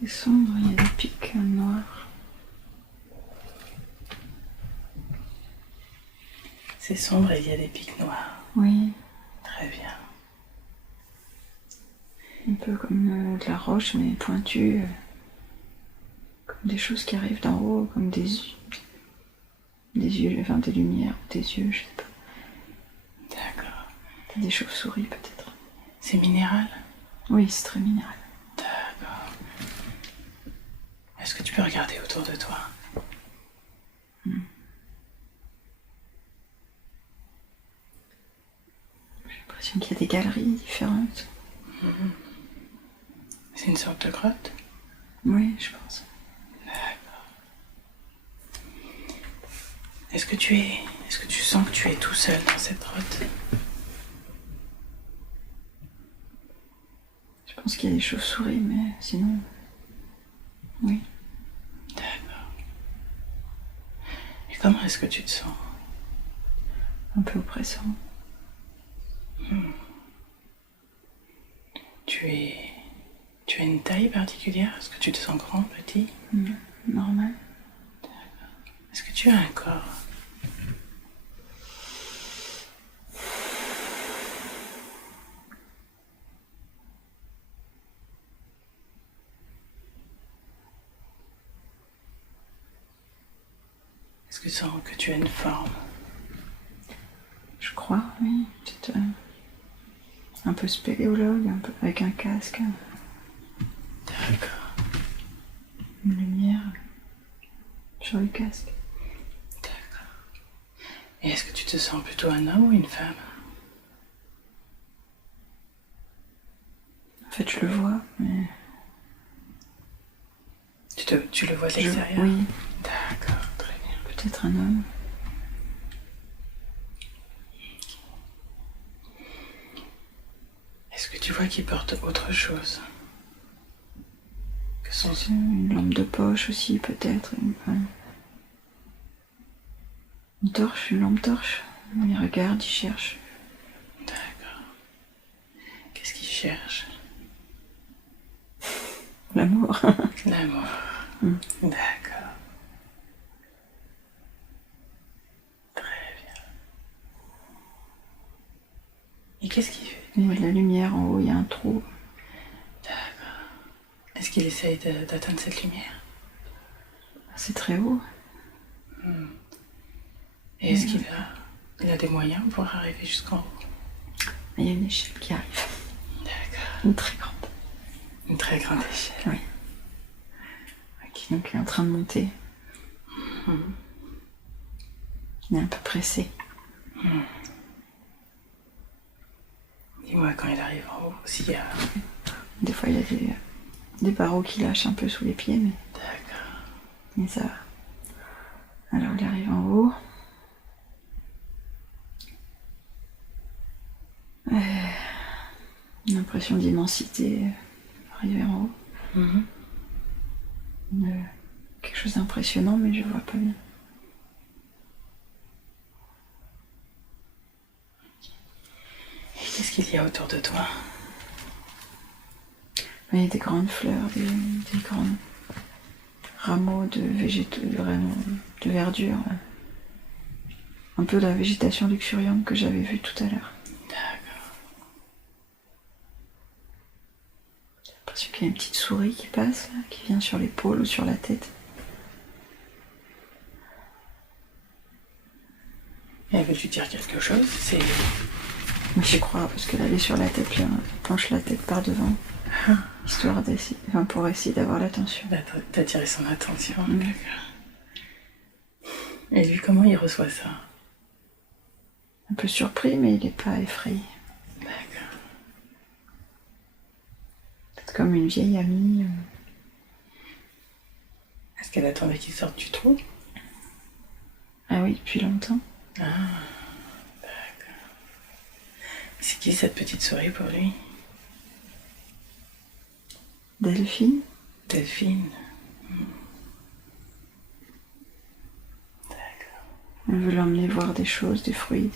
C'est sombre, il y a des pics noirs. C'est sombre et il y a des pics noirs. Oui. Très bien. Un peu comme de la roche, mais pointue. Comme des choses qui arrivent d'en haut, comme des yeux, enfin des lumières, des yeux, je sais pas. D'accord. Des chauves-souris peut-être. C'est minéral? Oui, c'est très minéral. D'accord. Est-ce que tu peux regarder autour de toi? J'ai l'impression qu'il y a des galeries différentes. C'est une sorte de grotte? Oui, je pense. D'accord. Est-ce que tu sens que tu es tout seul dans cette grotte? Je pense qu'il y a des chauves-souris, mais sinon... Oui. D'accord. Et comment est-ce que tu te sens? Un peu oppressant. Tu as une taille particulière? Est-ce que tu te sens grand, petit? Normal. Est-ce que tu as un corps? Est-ce que tu sens que tu as une forme? Je crois, oui. Peut-être un peu spéléologue, un peu avec un casque. D'accord. Une lumière sur le casque. D'accord. Et est-ce que tu te sens plutôt un homme ou une femme? En fait, je le vois, mais... Tu le vois de l'extérieur? Oui, D'accord, très bien. peut-être un homme. Est-ce que tu vois qu'il porte autre chose que son... Une lampe de poche aussi, peut-être. Une torche, une lampe torche. Il regarde, il cherche. D'accord. Qu'est-ce qu'il cherche? L'amour. L'amour. D'accord. Très bien. Et qu'est-ce qu'il fait? Il y a de la lumière en haut, il y a un trou. D'accord. Est-ce qu'il essaye d'atteindre cette lumière? C'est très haut. Et est-ce qu'il a des moyens pour arriver jusqu'en haut? Il y a une échelle qui arrive. D'accord. Une très grande. Une très grande échelle. Oui. Donc il est en train de monter. Il est un peu pressé. Dis-moi, quand il arrive en haut, s'il y a... Des fois, il y a des barreaux qui lâchent un peu sous les pieds, mais... D'accord. Mais ça va. Alors, il arrive en haut. Une impression d'immensité arriver en haut. Quelque chose d'impressionnant, mais je vois pas bien. Qu'est-ce qu'il y a autour de toi? Il y a des grandes fleurs, des grands rameaux de végétaux, de verdure. Un peu la végétation luxuriante que j'avais vue tout à l'heure. D'accord. J'ai l'impression qu'il y a une petite souris qui passe, là, qui vient sur l'épaule ou sur la tête. Et elle veut-tu dire quelque chose? C'est... Moi, j'y crois, parce qu'elle allait sur la tête, là, elle penche la tête par devant, histoire d'essayer, enfin, pour essayer d'avoir l'attention. D'attirer son attention. D'accord. Et lui, comment il reçoit ça? Un peu surpris, mais il n'est pas effrayé. D'accord. Peut-être comme une vieille amie. Est-ce qu'elle attendait qu'il sorte du trou? Ah oui, depuis longtemps. Ah, d'accord. C'est qui cette petite souris pour lui? Delphine. Delphine. D'accord. Elle veut l'emmener voir des choses, des fruits,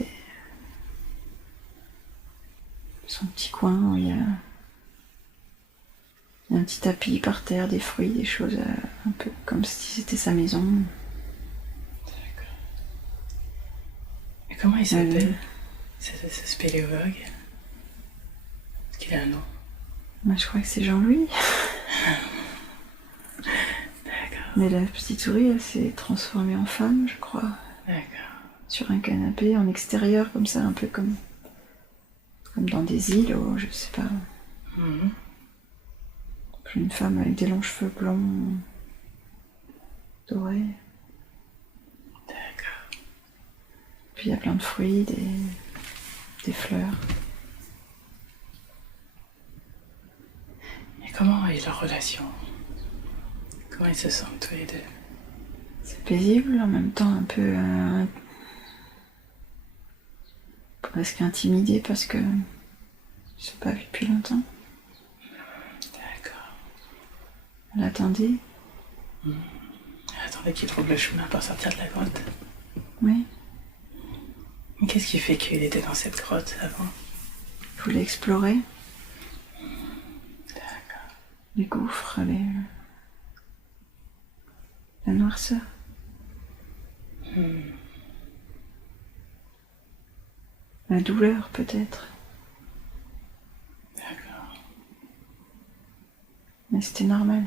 son petit coin où il y a Il y a un petit tapis par terre, des fruits, des choses un peu comme si c'était sa maison. D'accord. Et comment il s'appelle, ce spéléologue? Est-ce qu'il a un nom? Moi, je crois que c'est Jean-Louis. D'accord. Mais la petite souris, elle s'est transformée en femme, je crois. D'accord. Sur un canapé, en extérieur, comme ça, un peu comme dans des îles, ou je sais pas. Mhm. Une femme avec des longs cheveux blonds, dorés. D'accord. Puis il y a plein de fruits, des fleurs. Et comment est leur relation? Comment ils se sentent tous les deux? C'est paisible, en même temps un peu presque intimidé parce que je ne l'ai pas vu depuis longtemps. D'accord. Elle attendait. Attendez qu'il trouve le chemin pour sortir de la grotte. Oui, Mais qu'est-ce qui fait qu'il était dans cette grotte avant? je voulais explorer D'accord. les gouffres, la noirceur. La douleur peut-être. D'accord. Mais c'était normal.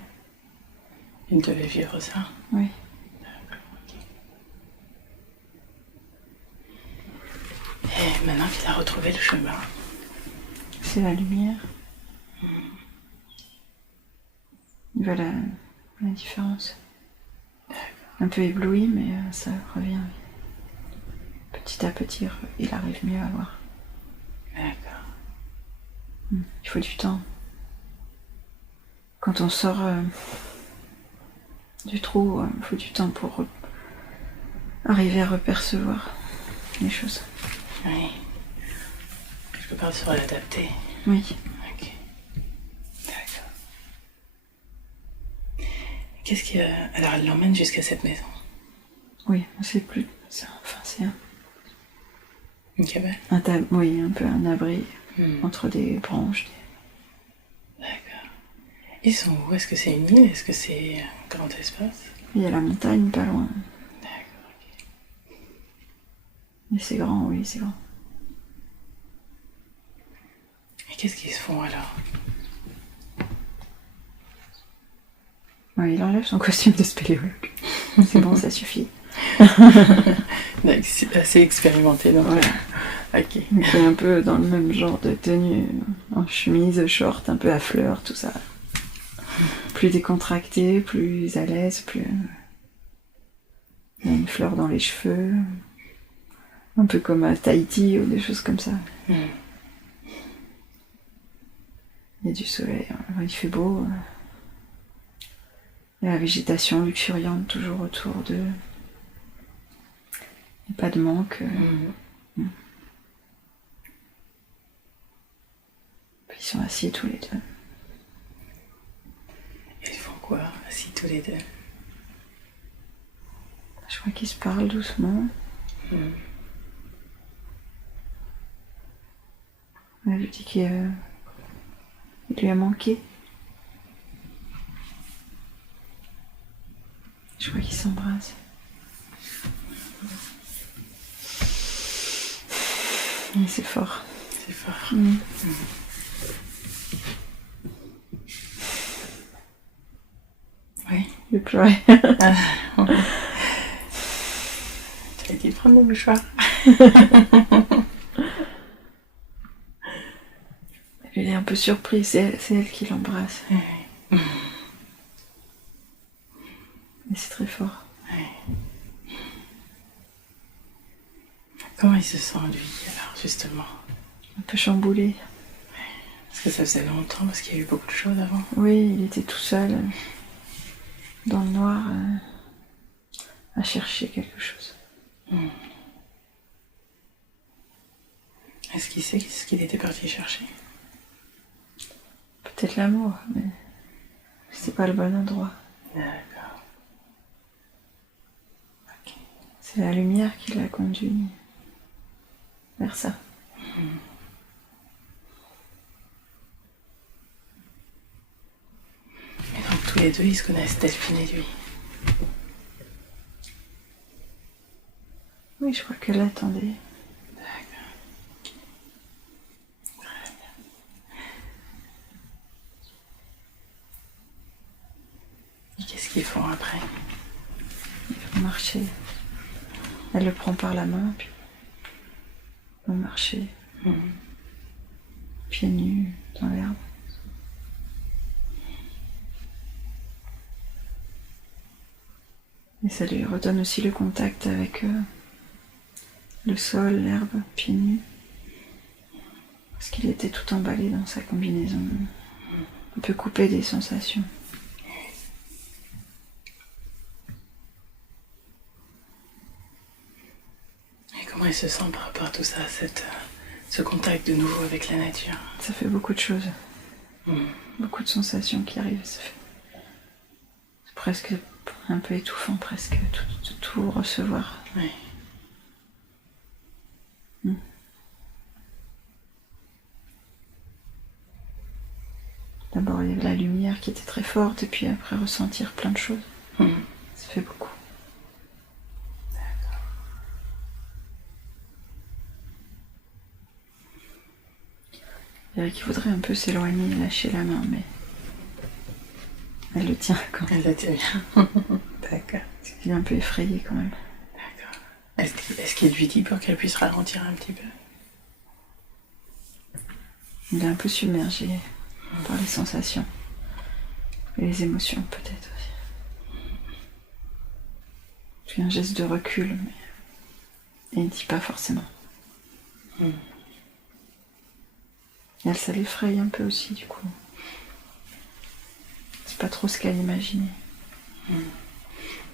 Il devait vivre ça. Oui. D'accord, ok. Et maintenant qu'il a retrouvé le chemin, C'est la lumière. Il voit la différence. Un peu ébloui, mais ça revient. Petit à petit, il arrive mieux à voir. d'accord. Il faut du temps. Quand on sort du trou, il faut du temps pour arriver à repercevoir les choses. Oui. Je peux pas se réadapter. Oui. Ok. D'accord. Qu'est-ce qu'il y a? Alors elle l'emmène jusqu'à cette maison. Oui, c'est plus ça. Enfin, c'est Une cabane. oui, un peu un abri Hmm. entre des branches. D'accord. Ils sont où? Est-ce que c'est une île? Est-ce que c'est un grand espace? Il y a la montagne pas loin. D'accord. Mais c'est grand, oui, c'est grand. Et qu'est-ce qu'ils se font alors? Ouais, il enlève son costume de spéléologue. C'est bon, ça suffit. C'est assez expérimenté donc. Voilà. Ok. Donc, il est un peu dans le même genre de tenue, en chemise, short, un peu à fleurs, tout ça. Plus décontracté, plus à l'aise, plus... Il y a une fleur dans les cheveux. Un peu comme à Tahiti ou des choses comme ça. Hmm. Il y a du soleil, il fait beau. Il y a la végétation luxuriante toujours autour d'eux. Il n'y a pas de manque. Puis ils sont assis tous les deux. Ils font quoi, assis tous les deux? Je crois qu'ils se parlent doucement. Elle lui dit qu'il lui a manqué. Je crois qu'ils s'embrassent. C'est fort. C'est fort. Oui. Je pleurais. Tu as dit de prendre le mouchoir. Il est un peu surpris, c'est elle qui l'embrasse. Mais c'est très fort. Comment il se sent lui alors justement? Un peu chamboulé. Parce que ça faisait longtemps, parce qu'il y a eu beaucoup de choses avant. Oui, il était tout seul, dans le noir, à chercher quelque chose. Est-ce qu'il sait ce qu'il était parti chercher? Peut-être l'amour, mais c'est pas le bon endroit. D'accord. Ok. C'est la lumière qui l'a conduit vers ça. « 」 « 」 « 」 « 」 « 」 « 」 « 」 « 」 « 」 « 」 « 」 « 」 « 」 « 」 « 」 « 」 « 」 « 」 « 」 « 」 « 」 « 」 « 」 « 」 « 」 « 」 « 」 « 」 « 」 « 」 « tous les deux, ils se connaissent, Delphine et lui. Oui, je crois qu'elle attendait. D'accord. Très bien. Et qu'est-ce qu'ils font après? Ils vont marcher. Elle le prend par la main, puis ils vont marcher. Pieds nus dans l'herbe. Et ça lui redonne aussi le contact avec le sol, l'herbe, pieds nus. Parce qu'il était tout emballé dans sa combinaison. Un peu coupé des sensations. Et comment il se sent par rapport à tout ça, ce contact de nouveau avec la nature? Ça fait beaucoup de choses. Beaucoup de sensations qui arrivent. C'est presque un peu étouffant, presque, tout recevoir. Oui. D'abord, il y avait la lumière qui était très forte, et puis après, ressentir plein de choses. Ça fait beaucoup. D'accord. Je dirais qu'il voudrait un peu s'éloigner, lâcher la main, mais elle le tient quand même. Elle le tient bien. D'accord. Il est un peu effrayé quand même. D'accord. Est-ce qu'il lui dit pour qu'elle puisse ralentir un petit peu? Il est un peu submergé par les sensations et les émotions peut-être aussi. Puis un geste de recul, mais il ne dit pas forcément. Et elle, ça l'effraie un peu aussi du coup. C'est pas trop ce qu'elle imaginait.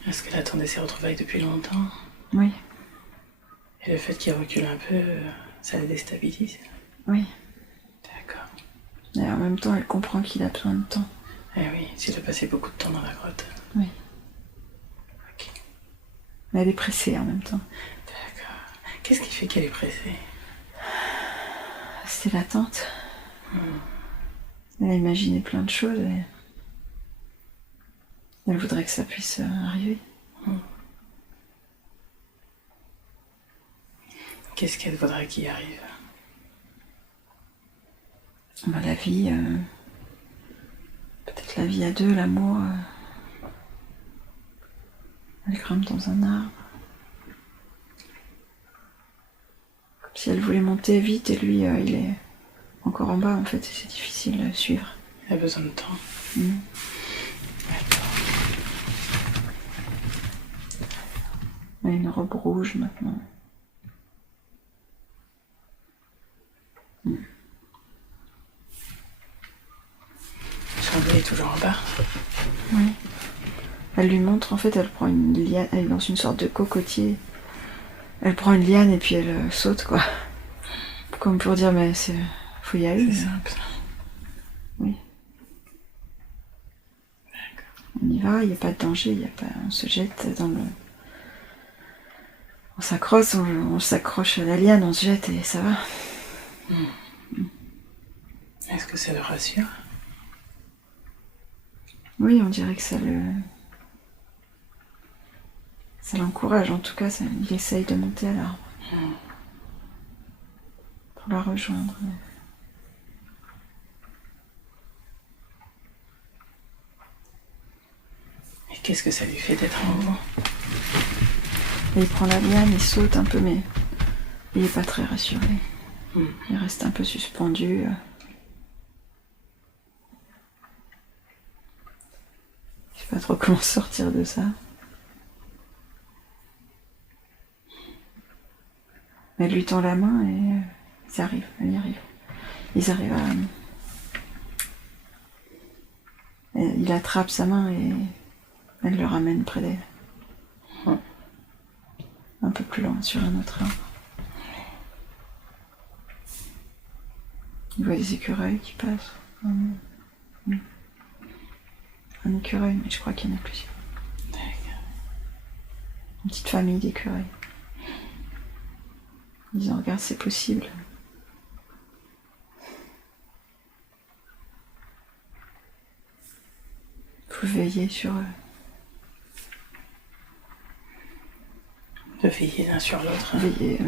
Est-ce qu'elle attendait ses retrouvailles depuis longtemps? Oui, Et le fait qu'il recule un peu, ça la déstabilise? oui. D'accord. Et en même temps, elle comprend qu'il a besoin de temps. Eh oui, s'il a passé beaucoup de temps dans la grotte. Oui. Ok. Mais elle est pressée en même temps. D'accord. Qu'est-ce qui fait qu'elle est pressée? C'est l'attente. Elle a imaginé plein de choses et elle voudrait que ça puisse arriver. Qu'est-ce qu'elle voudrait qu'il arrive? Bah, la vie, peut-être la vie à deux, l'amour. Elle grimpe dans un arbre. Comme si elle voulait monter vite et lui, il est encore en bas en fait, et c'est difficile à suivre. Elle a besoin de temps. D'accord. Elle a une robe rouge maintenant. Chandelier est toujours en bas. Oui. Elle lui montre, en fait, elle prend une liane, elle est dans une sorte de cocotier. Elle prend une liane et puis elle saute, quoi. Comme pour dire, mais faut y aller. C'est simple. Oui. On y va, il n'y a pas de danger, on se jette dans le... On s'accroche à la liane, on se jette et ça va. Est-ce que ça le rassure? Oui, on dirait que ça l'encourage, en tout cas, il essaye de monter à l'arbre. Pour la rejoindre. Et qu'est-ce que ça lui fait d'être en mouvement? Et il prend la liane, il saute un peu, mais il n'est pas très rassuré. Il reste un peu suspendu. Je sais pas trop comment sortir de ça. Elle lui tend la main et elle y arrive. Ils arrivent à... Il attrape sa main et elle le ramène près d'elle. Un peu plus loin, sur un autre arbre. Il voit des écureuils qui passent. Un écureuil, mais je crois qu'il y en a plusieurs. Une petite famille d'écureuils. Ils disent, regarde, c'est possible. Il faut surtout veiller sur... De veiller l'un sur l'autre. Veiller,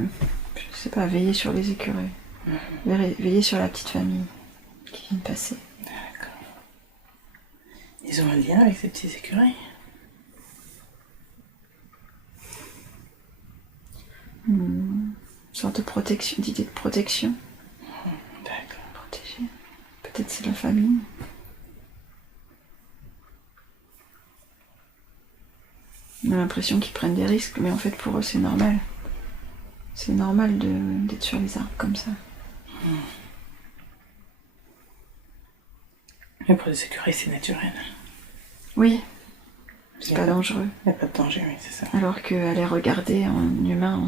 je sais pas, veiller sur les écureuils. Veiller sur la petite famille qui vient de passer. D'accord. Ils ont un lien avec ces petits écureuils? Une sorte de protection, d'idée de protection. D'accord. Protéger. Peut-être c'est la famille. On a l'impression qu'ils prennent des risques, mais en fait pour eux c'est normal. C'est normal d'être sur les arbres comme ça. Mais pour les écureuils c'est naturel. Oui, c'est pas dangereux. Il n'y a pas de danger, oui, c'est ça. Alors qu'à les regarder en humain, On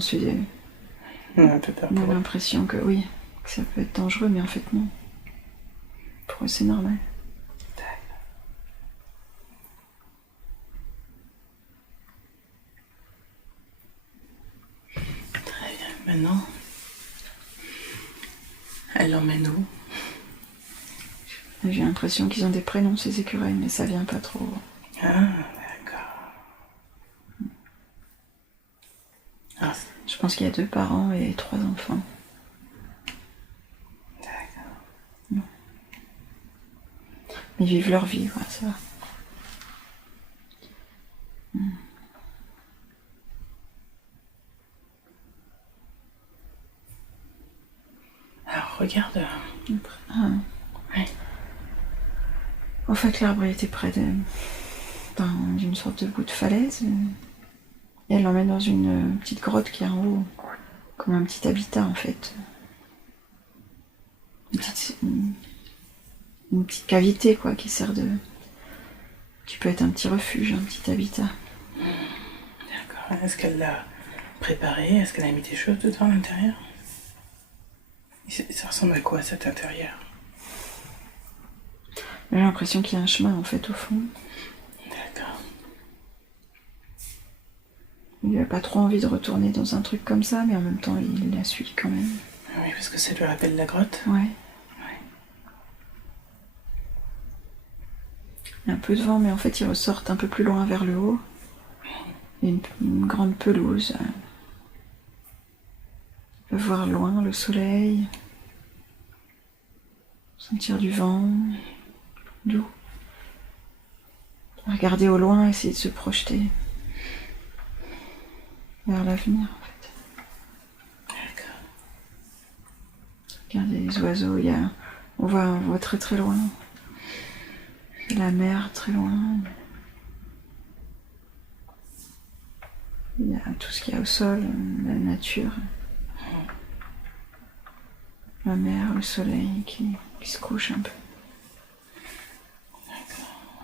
a un peu peur on a pour eux. l'impression que oui, que ça peut être dangereux, mais en fait non. Pour eux c'est normal. Très bien. Maintenant, elle l'emmène où? J'ai l'impression qu'ils ont des prénoms ces écureuils, mais ça vient pas trop. Ah, d'accord. Ah, Je pense qu'il y a 2 parents et 3 enfants. d'accord. Ils vivent leur vie, voilà, ça va. Alors, regarde. Ah. Ouais. En fait, l'arbre était près d'une sorte de bout de falaise. Et elle l'emmène dans une petite grotte qui est en haut, comme un petit habitat en fait. Une petite cavité quoi, qui peut être un petit refuge, un petit habitat. D'accord. Est-ce qu'elle l'a préparé? Est-ce qu'elle a mis des choses dedans à l'intérieur? Ça ressemble à quoi cet intérieur? J'ai l'impression qu'il y a un chemin en fait au fond. D'accord. Il n'a pas trop envie de retourner dans un truc comme ça, mais en même temps il la suit quand même. Oui, parce que ça lui rappelle la grotte. Ouais. Il y a un peu de vent, mais en fait ils ressortent un peu plus loin vers le haut. Il y a une grande pelouse. On peut voir loin le soleil, sentir du vent, l'eau. Regarder au loin, essayer de se projeter vers l'avenir en fait. D'accord. Regarder les oiseaux, on voit très très loin. La mer très loin. Il y a tout ce qu'il y a au sol, la nature. La mer, le soleil qui se couche un peu.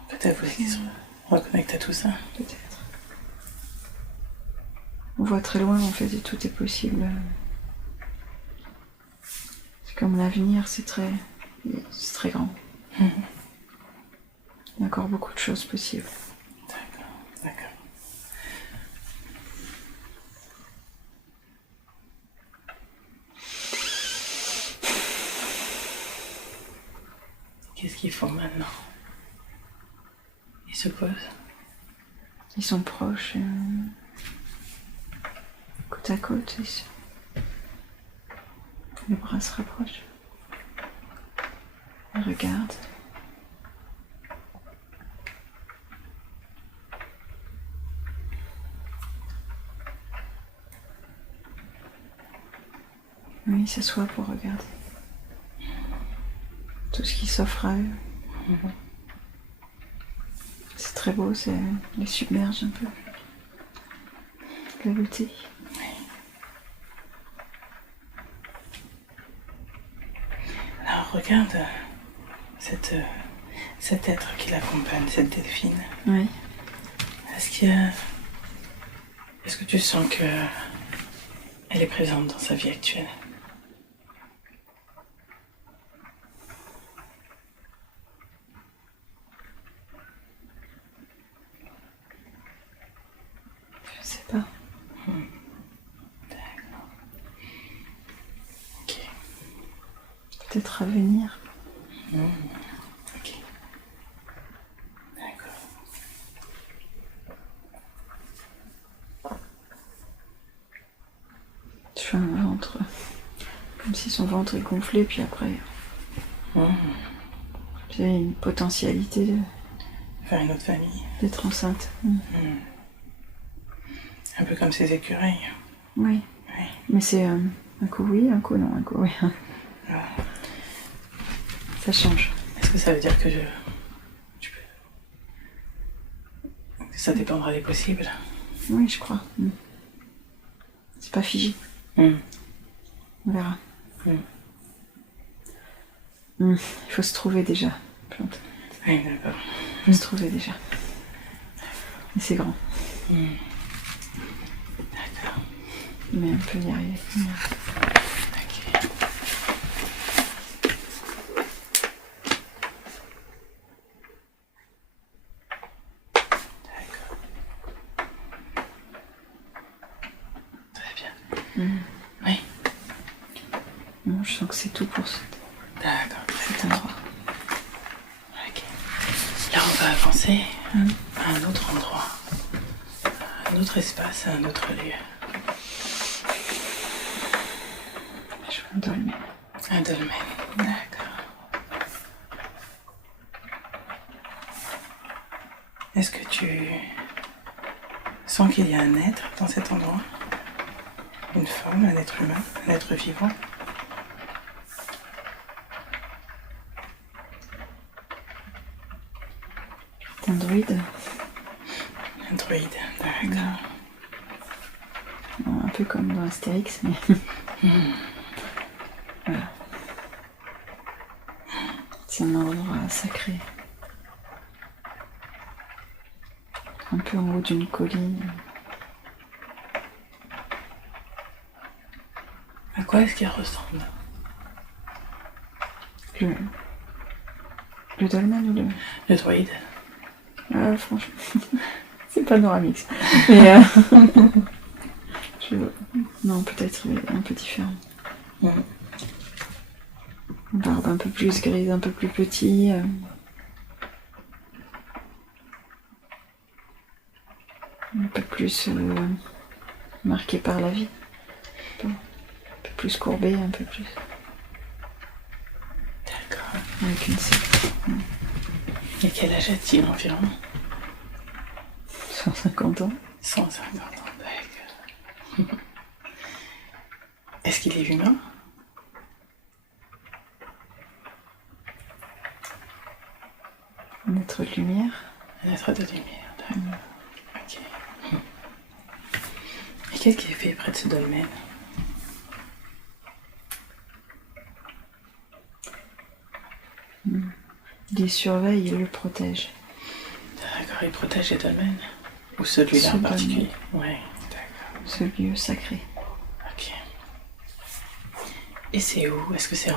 Peut-être vous qu'ils se reconnectent à tout ça. Peut-être. On voit très loin en fait et tout est possible. C'est comme l'avenir, c'est très grand. Il y a encore beaucoup de choses possibles. D'accord, d'accord. Qu'est-ce qu'ils font maintenant? Ils se posent? Ils sont proches, côte à côte. Les bras se rapprochent. Ils regardent. Oui, ils s'assoient pour regarder tout ce qui s'offre à eux. C'est très beau, ça les submerge un peu. La beauté. Alors regarde cet être qui l'accompagne, cette delphine. Oui. Est-ce que tu sens que elle est présente dans sa vie actuelle? Je sais pas. D'accord. Ok. Peut-être à venir. Ok. D'accord. comme si son ventre est gonflé, puis après, j'ai une potentialité Faire une autre famille. d'être enceinte. Un peu comme ces écureuils. Oui. Mais c'est un coup oui, un coup non, un coup oui. Ça change. Est-ce que ça veut dire que que ça dépendra des possibles? Oui, je crois. C'est pas figé. On verra. Il faut se trouver déjà. Plante. Oui, d'accord. Il faut se trouver déjà. Et c'est grand. D'accord. Mais on peut y arriver. Ok. D'accord. Très bien. Oui. Non, je sens que c'est tout pour D'accord. cet endroit. Ok. Là, on va avancer à un autre endroit, à un autre espace, à un autre lieu. Je vois un dolmen. Un dolmen. D'accord. Est-ce que tu sens qu'il y a un être dans cet endroit? Une forme, un être humain, un être vivant? Un druide. Un druide, d'accord. Bon, un peu comme dans Astérix, mais... Voilà. C'est un endroit sacré. Un peu en haut d'une colline. À quoi est-ce qu'il ressemble? Le dolmen ou le... Le druide. Franchement, c'est pas Noramix. Mais non, peut-être un peu différent. Barbe un peu plus grise, un peu plus petit. Un peu plus marqué par la vie. Un peu plus courbé, un peu plus. D'accord. Avec une secte. Et quel âge a-t-il environ? 150 ans. 150 ans, d'accord. Est-ce qu'il est humain? Un être de lumière. Un être de lumière, d'accord. Ok. Et qu'est-ce qu'il fait près de ce dolmen? Il les surveille, il le protège. D'accord, il protège les dolmens? Ou celui-là Ce en particulier? dolmen. Ouais, d'accord. Ce lieu sacré. Ok. Et c'est où? Est-ce que c'est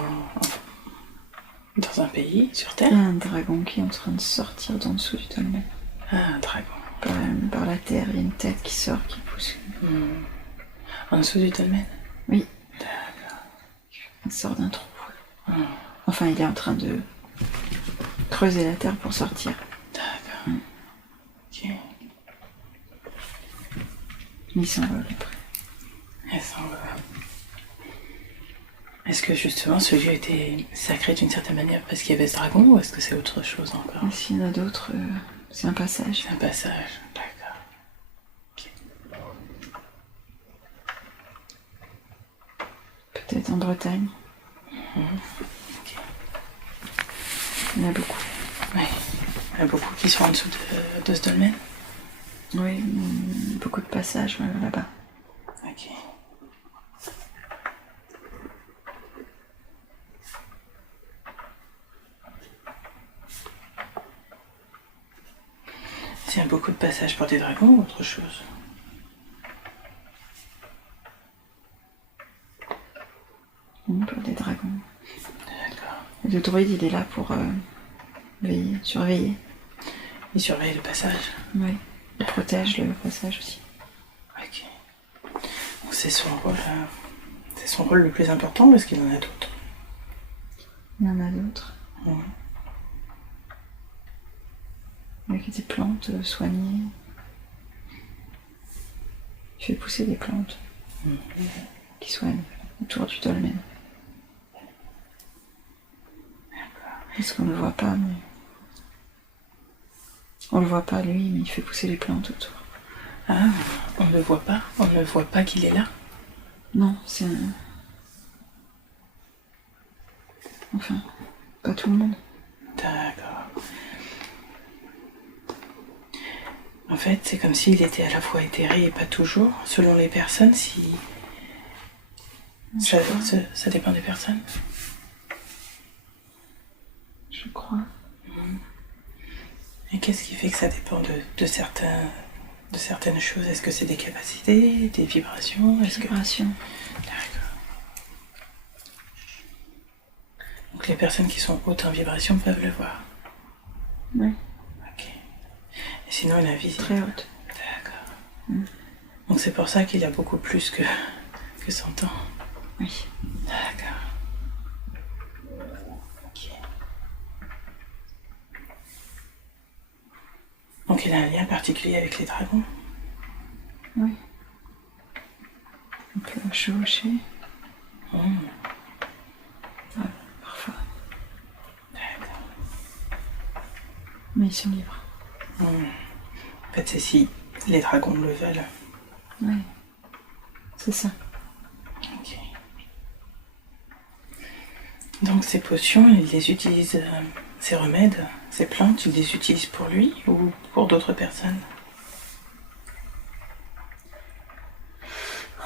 dans un pays, sur Il y a Terre? un dragon qui est en train de sortir d'en dessous du dolmen. Ah, un dragon. Par la terre, il y a une tête qui sort, qui pousse. En dessous du dolmen? Oui. D'accord. Il sort d'un trou. Enfin, il est en train de creuser la terre pour sortir. D'accord. Ok. Il s'envole après. Elle s'en va. Est-ce que justement ce lieu était sacré d'une certaine manière parce qu'il y avait ce dragon ou est-ce que c'est autre chose encore? Et s'il y en a d'autres, c'est un passage. C'est un passage, d'accord. Ok. Peut-être en Bretagne. Ok. Il y en a beaucoup. Oui. Il y en a beaucoup qui sont en dessous de ce dolmen? Oui, beaucoup de passages là-bas. Ok. Il y a beaucoup de passages pour des dragons ou autre chose? Pour des dragons. D'accord. Le druide, il est là pour surveiller. Il surveille le passage? Oui. Il protège le passage aussi. Ok. Donc c'est son rôle le plus important ou est-ce qu'il y en a d'autres? Il y en a d'autres. Avec des plantes soignées. Il fait pousser des plantes qui soignent autour du dolmen. Parce qu'on ne le voit pas, mais... On le voit pas, lui, mais il fait pousser les plantes autour. Ah, on ne le voit pas? On ne voit pas qu'il est là? Non, c'est un... Enfin, pas tout le monde. D'accord. En fait, c'est comme s'il était à la fois éthéré et pas toujours. Selon les personnes, si... Ça dépend des personnes? Je crois. Et qu'est-ce qui fait que ça dépend de certaines choses? Est-ce que c'est des capacités, des vibrations? Vibration. D'accord. Donc les personnes qui sont hautes en vibration peuvent le voir? Oui. Ok. Et sinon, il est invisible? Très haute. D'accord. Donc c'est pour ça qu'il y a beaucoup plus que 100 ans? Oui. D'accord. Ok. Donc il a un lien particulier avec les dragons? Oui. On peut chevaucher. Parfois. D'accord. Mais ils sont libres. En fait, c'est si les dragons le veulent. Oui. C'est ça. Ok. Donc ces potions, il les utilise, ces remèdes, ces plantes, il les utilise pour lui ou pour d'autres personnes?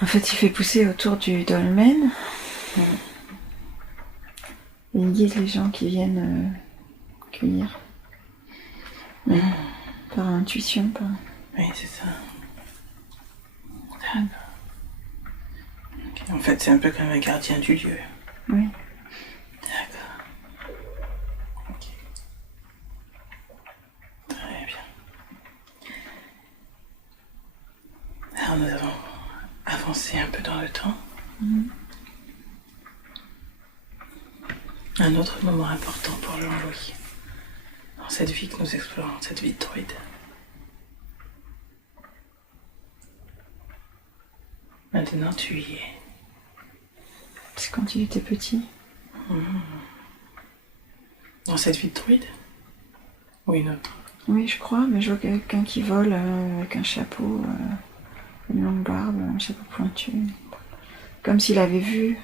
En fait, il fait pousser autour du dolmen. Et il guide les gens qui viennent cueillir. Mais par intuition, pas. Oui, c'est ça. D'accord. Ok. En fait, c'est un peu comme un gardien du lieu. Oui. D'accord. Ok. Très bien. Alors nous allons avancer un peu dans le temps. Un autre moment important pour Jean-Louis. Dans cette vie que nous explorons, cette vie de druide. Maintenant, tu y es. C'est quand il était petit. Dans cette vie de druide? Ou une autre? Oui, je crois, mais je vois quelqu'un qui vole avec un chapeau, une longue barbe, un chapeau pointu. Comme s'il avait vu.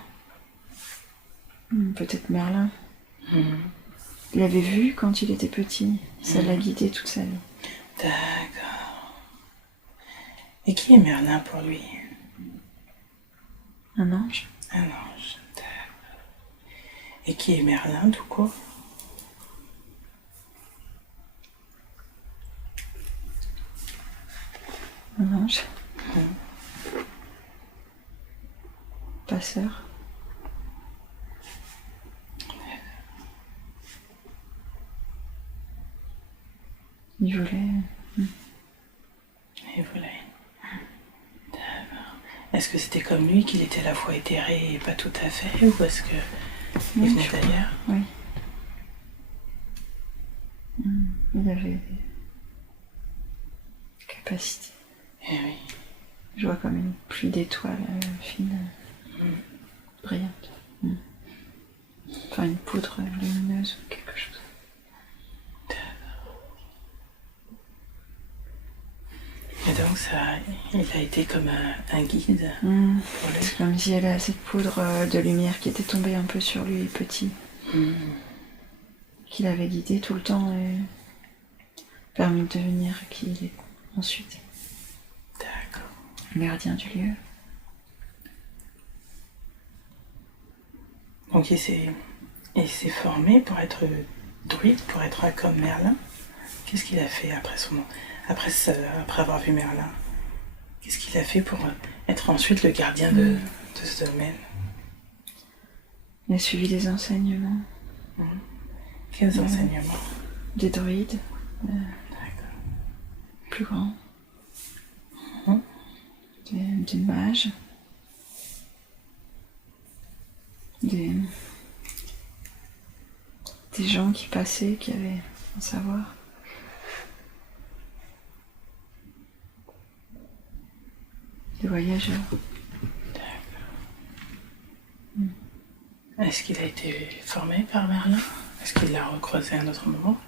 Peut-être Merlin. Il avait vu quand il était petit. Ça l'a guidé toute sa vie. D'accord. Et qui est Merlin pour lui? Un ange. Un ange. D'accord. Et qui est Merlin, tout court? Un ange. Passeur. Il volait. Il voulait. D'accord. Est-ce que c'était comme lui, qu'il était à la fois éthéré et pas tout à fait? Ou est-ce que il venait d'ailleurs? Oui. Il avait des capacités. Eh oui. Je vois comme une pluie d'étoiles fine, brillante. Enfin, une poudre lumineuse ou quelque chose. Et donc ça, il a été comme un guide pour lui. C'est comme si elle a cette poudre de lumière qui était tombée un peu sur lui petit, qui l'avait guidé tout le temps et permis de devenir qui il est ensuite. D'accord. Gardien du lieu. Donc il s'est formé pour être druide, pour être comme Merlin. Qu'est-ce qu'il a fait après avoir vu Merlin? Qu'est-ce qu'il a fait pour être ensuite le gardien de ce domaine? Il a suivi des enseignements. Quels enseignements? Des druides. D'accord. Plus grands. Des mages. Des gens qui passaient, qui avaient un savoir. Des voyageurs. Est-ce qu'il a été formé par Merlin? Est-ce qu'il l'a recroisé à un autre moment?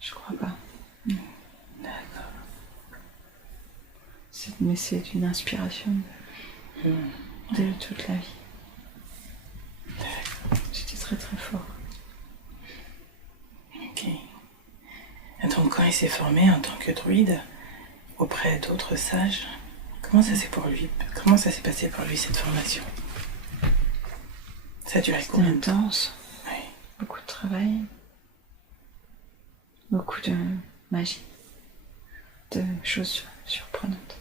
Je crois pas. D'accord. Mais c'est une inspiration de toute la vie. C'était très très fort. Ok. Et donc quand il s'est formé en tant que druide auprès d'autres sages, comment ça s'est passé pour lui cette formation? Ça a duré C'était combien de temps? intense, Oui. beaucoup de travail, beaucoup de magie, de choses surprenantes.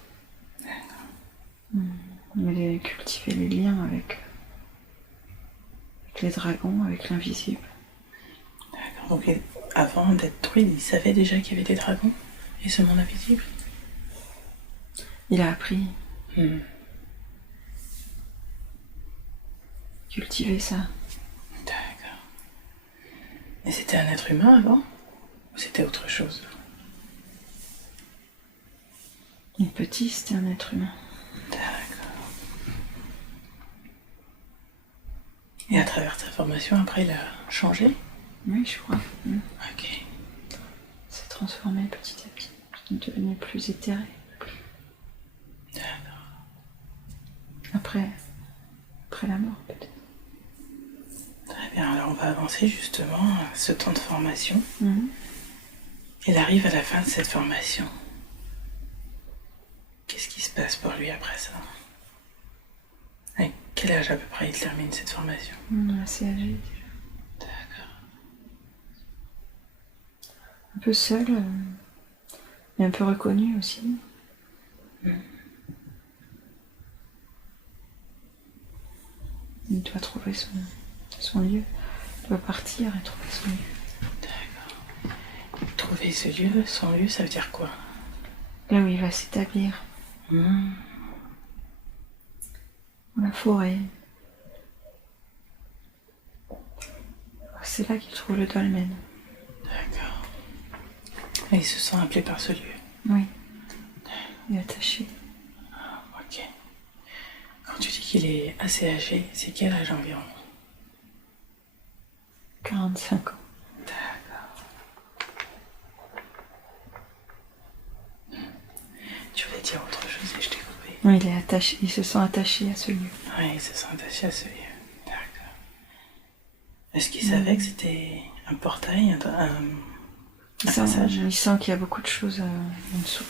Il allait cultiver les liens avec les dragons, avec l'invisible. D'accord. Donc avant d'être druide, il savait déjà qu'il y avait des dragons et ce monde invisible? Il a appris, cultiver ça. D'accord. Et c'était un être humain avant? Ou c'était autre chose? Une petite, c'était un être humain. D'accord. Et à travers sa formation, après, il a changé? Oui, je crois. Ok. S'est transformé petit à petit. Il est devenu plus éthéré. D'accord. Après la mort, peut-être. Très bien, alors on va avancer justement à ce temps de formation. Il arrive à la fin de cette formation. Qu'est-ce qui se passe pour lui après ça? À quel âge à peu près il termine cette formation? Assez âgé déjà. D'accord. Un peu seul, mais un peu reconnu aussi. Il doit trouver son lieu. Il doit partir et trouver son lieu. D'accord. Trouver ce lieu, son lieu, ça veut dire quoi? Là où il va s'établir. Dans la forêt. C'est là qu'il trouve le dolmen. D'accord. Et il se sent appelé par ce lieu? Oui. Il est attaché. Ok. Quand tu dis qu'il est assez âgé, c'est quel âge environ? 45 ans. D'accord. Tu voulais dire autre chose et je t'ai coupé. Oui, il est attaché. Il se sent attaché à ce lieu. Oui, il se sent attaché à ce lieu. D'accord. Est-ce qu'il savait que c'était un portail, un passage? Il sent qu'il y a beaucoup de choses en dessous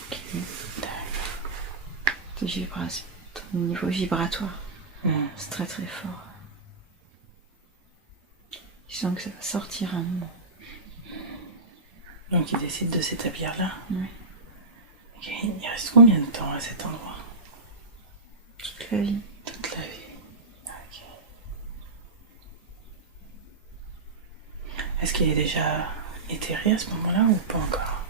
de vibration, au niveau vibratoire. C'est très très fort. Il sent que ça va sortir un moment. Donc il décide de s'établir là? Oui. Ok. Il reste combien de temps à cet endroit? Toute la vie. Toute la vie. Ok. Est-ce qu'il est déjà éthéré à ce moment-là ou pas encore?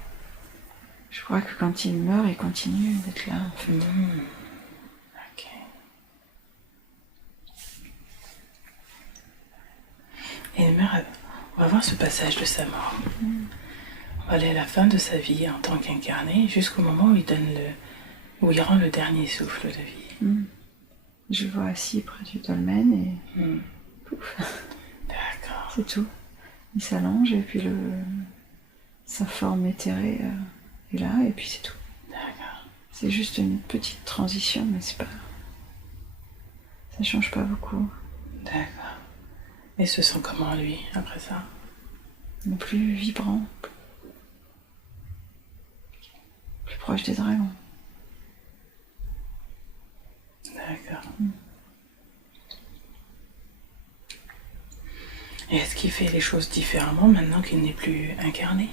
Je crois que quand il meurt, il continue d'être là en fait. Ok. Et il meurt. On va voir ce passage de sa mort. On va aller à la fin de sa vie en tant qu'incarné jusqu'au moment où où il rend le dernier souffle de vie. Je le vois assis près du dolmen et pouf, D'accord. c'est tout. Il s'allonge et puis sa forme éthérée est là et puis c'est tout. D'accord. C'est juste une petite transition, mais c'est pas. Ça change pas beaucoup. D'accord. Et se sent comment lui après ça? Le plus vibrant, plus proche des dragons. D'accord. Et est-ce qu'il fait les choses différemment maintenant qu'il n'est plus incarné?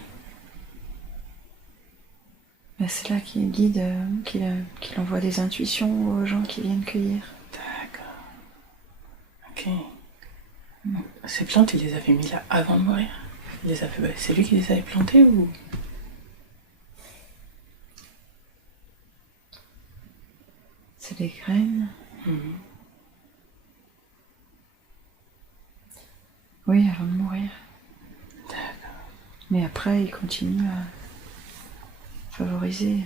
Ben, c'est là qu'il guide, qu'il envoie des intuitions aux gens qui viennent cueillir. D'accord. Ok. Ces plantes, il les avait mis là avant de mourir? C'est lui qui les avait plantées ou? C'est des graines. Oui, avant de mourir. D'accord. Mais après, il continue à favoriser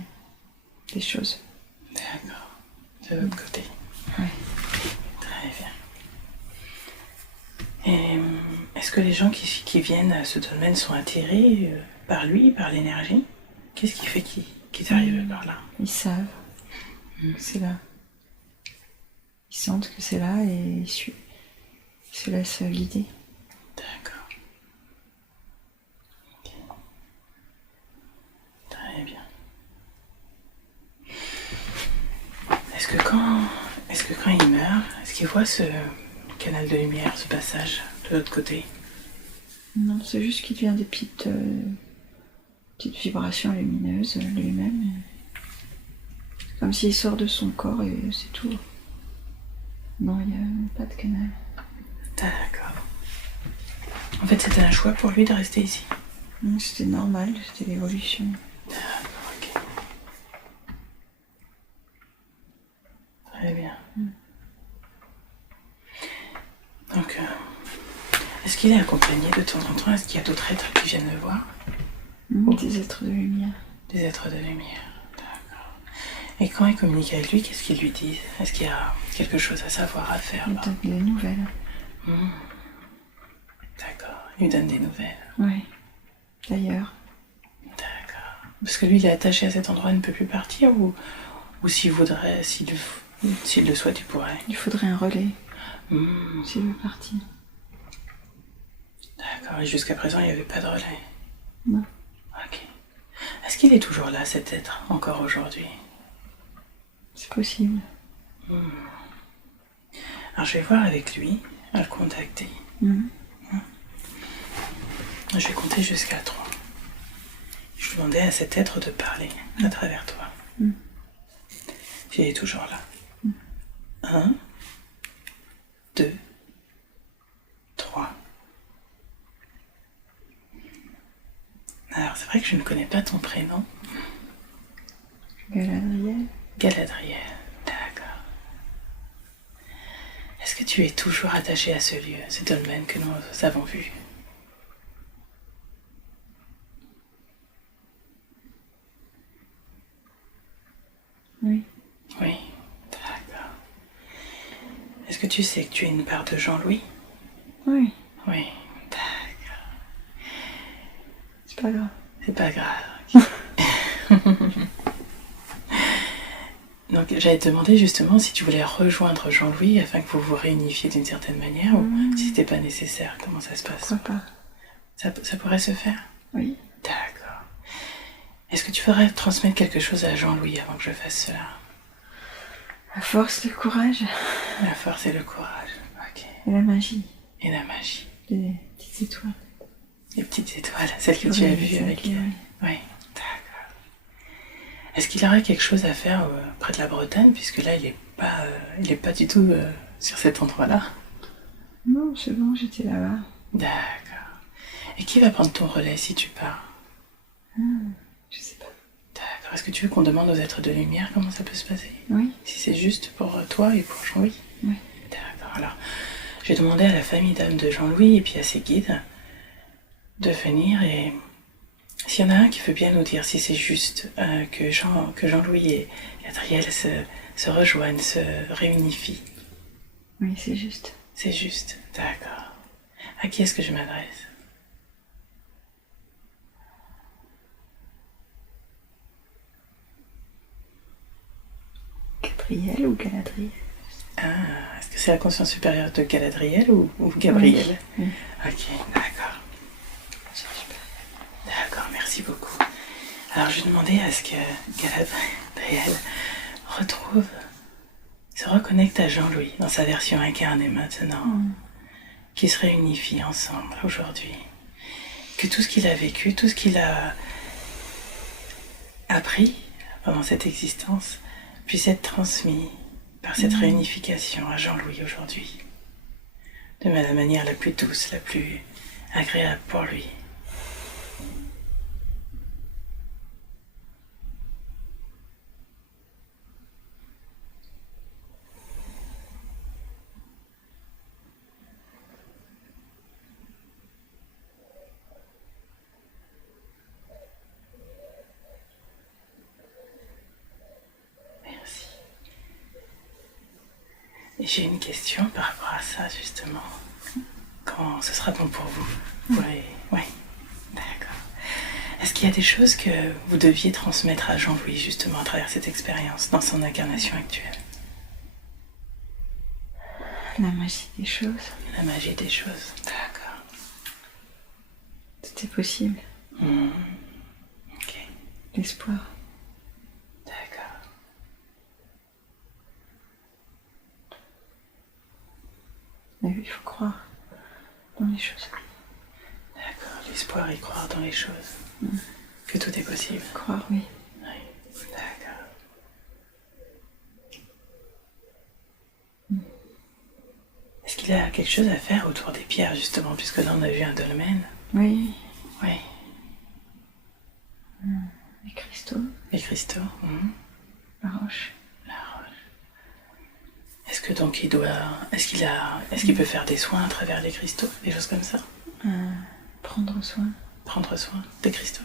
des choses. D'accord. D'accord. De l'autre côté. Oui. Très bien. Et est-ce que les gens qui viennent à ce domaine sont attirés par lui, par l'énergie? Qu'est-ce qui fait qu'ils arrivent par là? Ils savent que c'est là. Ils sentent que c'est là et ils se laissent guider. D'accord. Ok. Très bien. Est-ce que quand il meurt, est-ce qu'il voit ce canal de lumière, ce passage de l'autre côté? Non, c'est juste qu'il devient des petites vibrations lumineuses lui-même. Comme s'il sort de son corps et c'est tout. Non, il n'y a pas de canal. D'accord. En fait, c'était un choix pour lui de rester ici. Non, c'était normal, c'était l'évolution. D'accord, ok. Très bien. Donc, est-ce qu'il est accompagné de temps en temps? Est-ce qu'il y a d'autres êtres qui viennent le voir? Des êtres de lumière. Des êtres de lumière. D'accord. Et quand il communique avec lui, qu'est-ce qu'ils lui disent? Est-ce qu'il y a quelque chose à savoir, à faire? Il donne des nouvelles. D'accord. Il lui donne des nouvelles. Oui. D'ailleurs. D'accord. Parce que lui, il est attaché à cet endroit, il ne peut plus partir, ou s'il voudrait, s'il le souhaite, il pourrait. Il faudrait un relais. S'il veut partir. D'accord. Et jusqu'à présent, il n'y avait pas de relais? Non. Ok. Est-ce qu'il est toujours là, cet être, encore aujourd'hui? C'est possible. Alors, je vais voir avec lui, à le contacter. Je vais compter jusqu'à 3. Je demandais à cet être de parler à travers toi. Puis il est toujours là. 1, 2, 3. Alors, c'est vrai que je ne connais pas ton prénom. Galadriel. Galadriel, d'accord. Est-ce que tu es toujours attaché à ce lieu, ce dolmen que nous avons vu? Oui. Oui, d'accord. Est-ce que tu sais que tu es une part de Jean-Louis? Oui. Oui, d'accord. C'est pas grave. C'est pas grave. Donc j'allais te demander justement si tu voulais rejoindre Jean-Louis afin que vous vous réunifiez d'une certaine manière ou si c'était pas nécessaire. Comment ça se passe? Pourquoi pas? Ça pourrait se faire? Oui. D'accord. Est-ce que tu voudrais transmettre quelque chose à Jean-Louis avant que je fasse cela? La force, le courage. La force et le courage. Ok. Et la magie. Et la magie. Les petites étoiles. Les petites étoiles, celles que tu as vues avec elle. Oui, d'accord. Est-ce qu'il aurait quelque chose à faire près de la Bretagne, puisque là, il est pas du tout sur cet endroit-là? Non, c'est bon, j'étais là-bas. D'accord. Et qui va prendre ton relais si tu pars? Je sais pas. D'accord. Est-ce que tu veux qu'on demande aux êtres de lumière comment ça peut se passer? Oui. Si c'est juste pour toi et pour Jean-Louis? Oui. D'accord. Alors, je vais demander à la famille d'âme de Jean-Louis et puis à ses guides de venir et s'il y en a un qui veut bien nous dire si c'est juste que Jean-Louis et Adriel se rejoignent, se réunifient. Oui, c'est juste. C'est juste, d'accord. À qui est-ce que je m'adresse? Gabriel ou Galadriel? Ah, est-ce que c'est la conscience supérieure de Galadriel ou Gabriel? Oui. Ok, d'accord. D'accord, merci beaucoup. Alors je vais demander à ce que Galadriel se reconnecte à Jean-Louis dans sa version incarnée maintenant, qui se réunifient ensemble aujourd'hui. Que tout ce qu'il a vécu, tout ce qu'il a appris pendant cette existence puisse être transmis par cette réunification à Jean-Louis aujourd'hui, de la manière la plus douce, la plus agréable pour lui. Merci. Et j'ai une question par rapport à ça, justement. Quand ce sera bon pour vous? Oui, oui, d'accord. Est-ce qu'il y a des choses que vous deviez transmettre à Jean-Louis, justement, à travers cette expérience, dans son incarnation actuelle? La magie des choses. La magie des choses, d'accord. Tout est possible. Ok, L'espoir. d'accord. Mais il faut croire dans les choses. D'accord, l'espoir et croire dans les choses. Que tout est possible. Croire, oui. Oui, d'accord. Est-ce qu'il a quelque chose à faire autour des pierres, justement, puisque là on a vu un dolmen? Oui. Oui. Les cristaux. Les cristaux. La roche. La roche. Est-ce que donc il doit... Est-ce qu'il peut faire des soins à travers les cristaux? Des choses comme ça? Prendre soin Prendre soin des cristaux.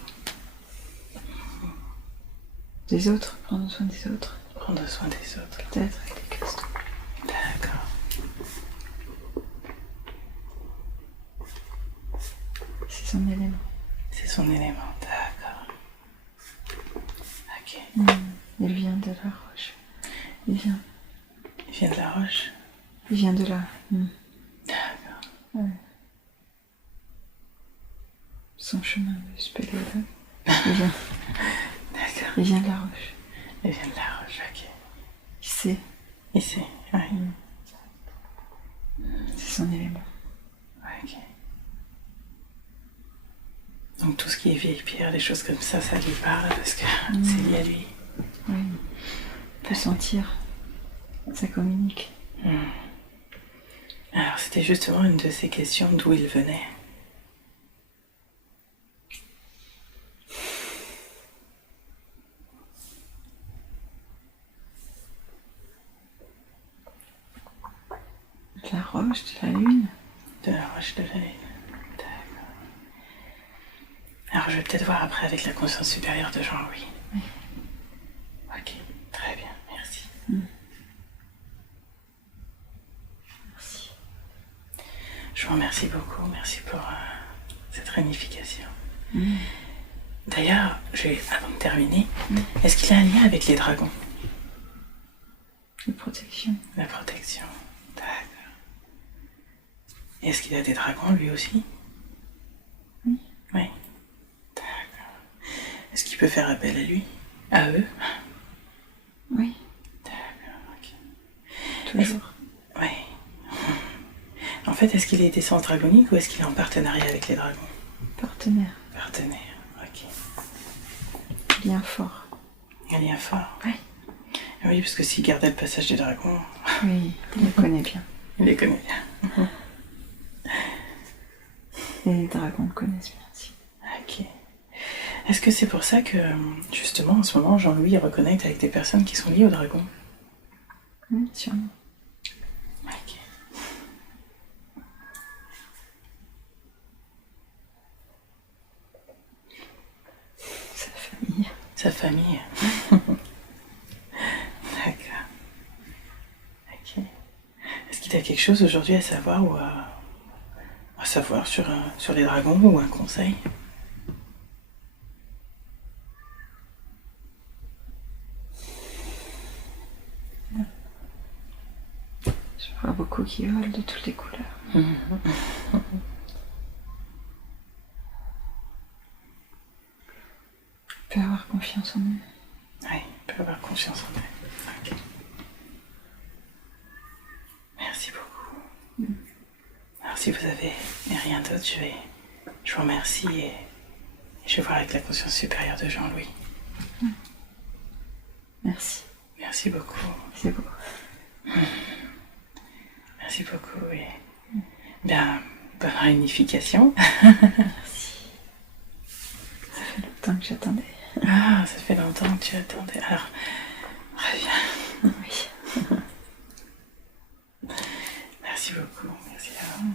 des autres. Prendre soin des autres. Prendre soin des autres. Peut-être avec les cristaux. D'accord. C'est son élément. C'est son élément. D'accord. Ok. Il vient de la roche. Il vient De la roche? Il vient de là. D'accord. Ouais. Son chemin de spéléologue. Il vient D'accord. de la roche. Il vient de la roche, ok. Il sait. Ici, oui. C'est son élément. Ok. Donc tout ce qui est vieille pierre, des choses comme ça lui parle parce que c'est lié à lui. Oui. Il peut sentir. Ça communique. Alors c'était justement une de ces questions d'où il venait. De la roche, de la lune. De la roche de la lune. D'accord. Alors je vais peut-être voir après avec la conscience supérieure de Jean-Louis. Oui. Ok, très bien, merci. Merci. Je vous remercie beaucoup, merci pour cette réunification. D'ailleurs, avant de terminer, est-ce qu'il a un lien avec les dragons? La protection. La protection, d'accord. Et est-ce qu'il a des dragons lui aussi? Oui. Oui, d'accord. Est-ce qu'il peut faire appel à lui? À eux? Oui. D'accord, ok. Toujours. Oui. En fait, est-ce qu'il est d'essence dragonique ou est-ce qu'il est en partenariat avec les dragons? Partenaire. Partenaire, ok. Lien fort. Un lien fort? Oui. Oui, parce que s'il gardait le passage des dragons, Oui, il le connaît bien. il les connaît bien. Et les dragons le connaissent bien aussi. Ok. Est-ce que c'est pour ça que, justement, en ce moment, Jean-Louis reconnecte avec des personnes qui sont liées aux dragons? Oui, sûrement. Ok. Sa famille. Sa famille. D'accord. Ok. Est-ce qu'il y a quelque chose aujourd'hui à savoir ou à savoir sur les dragons ou un conseil? Je vois beaucoup qui volent de toutes les couleurs. Il peut avoir confiance en eux. Oui, il peut avoir confiance en eux. Ok. Merci beaucoup. Alors si vous avez rien d'autre, je vous remercie et je vais voir avec la conscience supérieure de Jean-Louis. Merci. Merci beaucoup. C'est beau. Merci beaucoup et bien, bonne réunification. Merci. Ça fait longtemps que j'attendais. Ah, ça fait longtemps que tu attendais. Alors, reviens. Oui. Merci beaucoup. Merci à vous.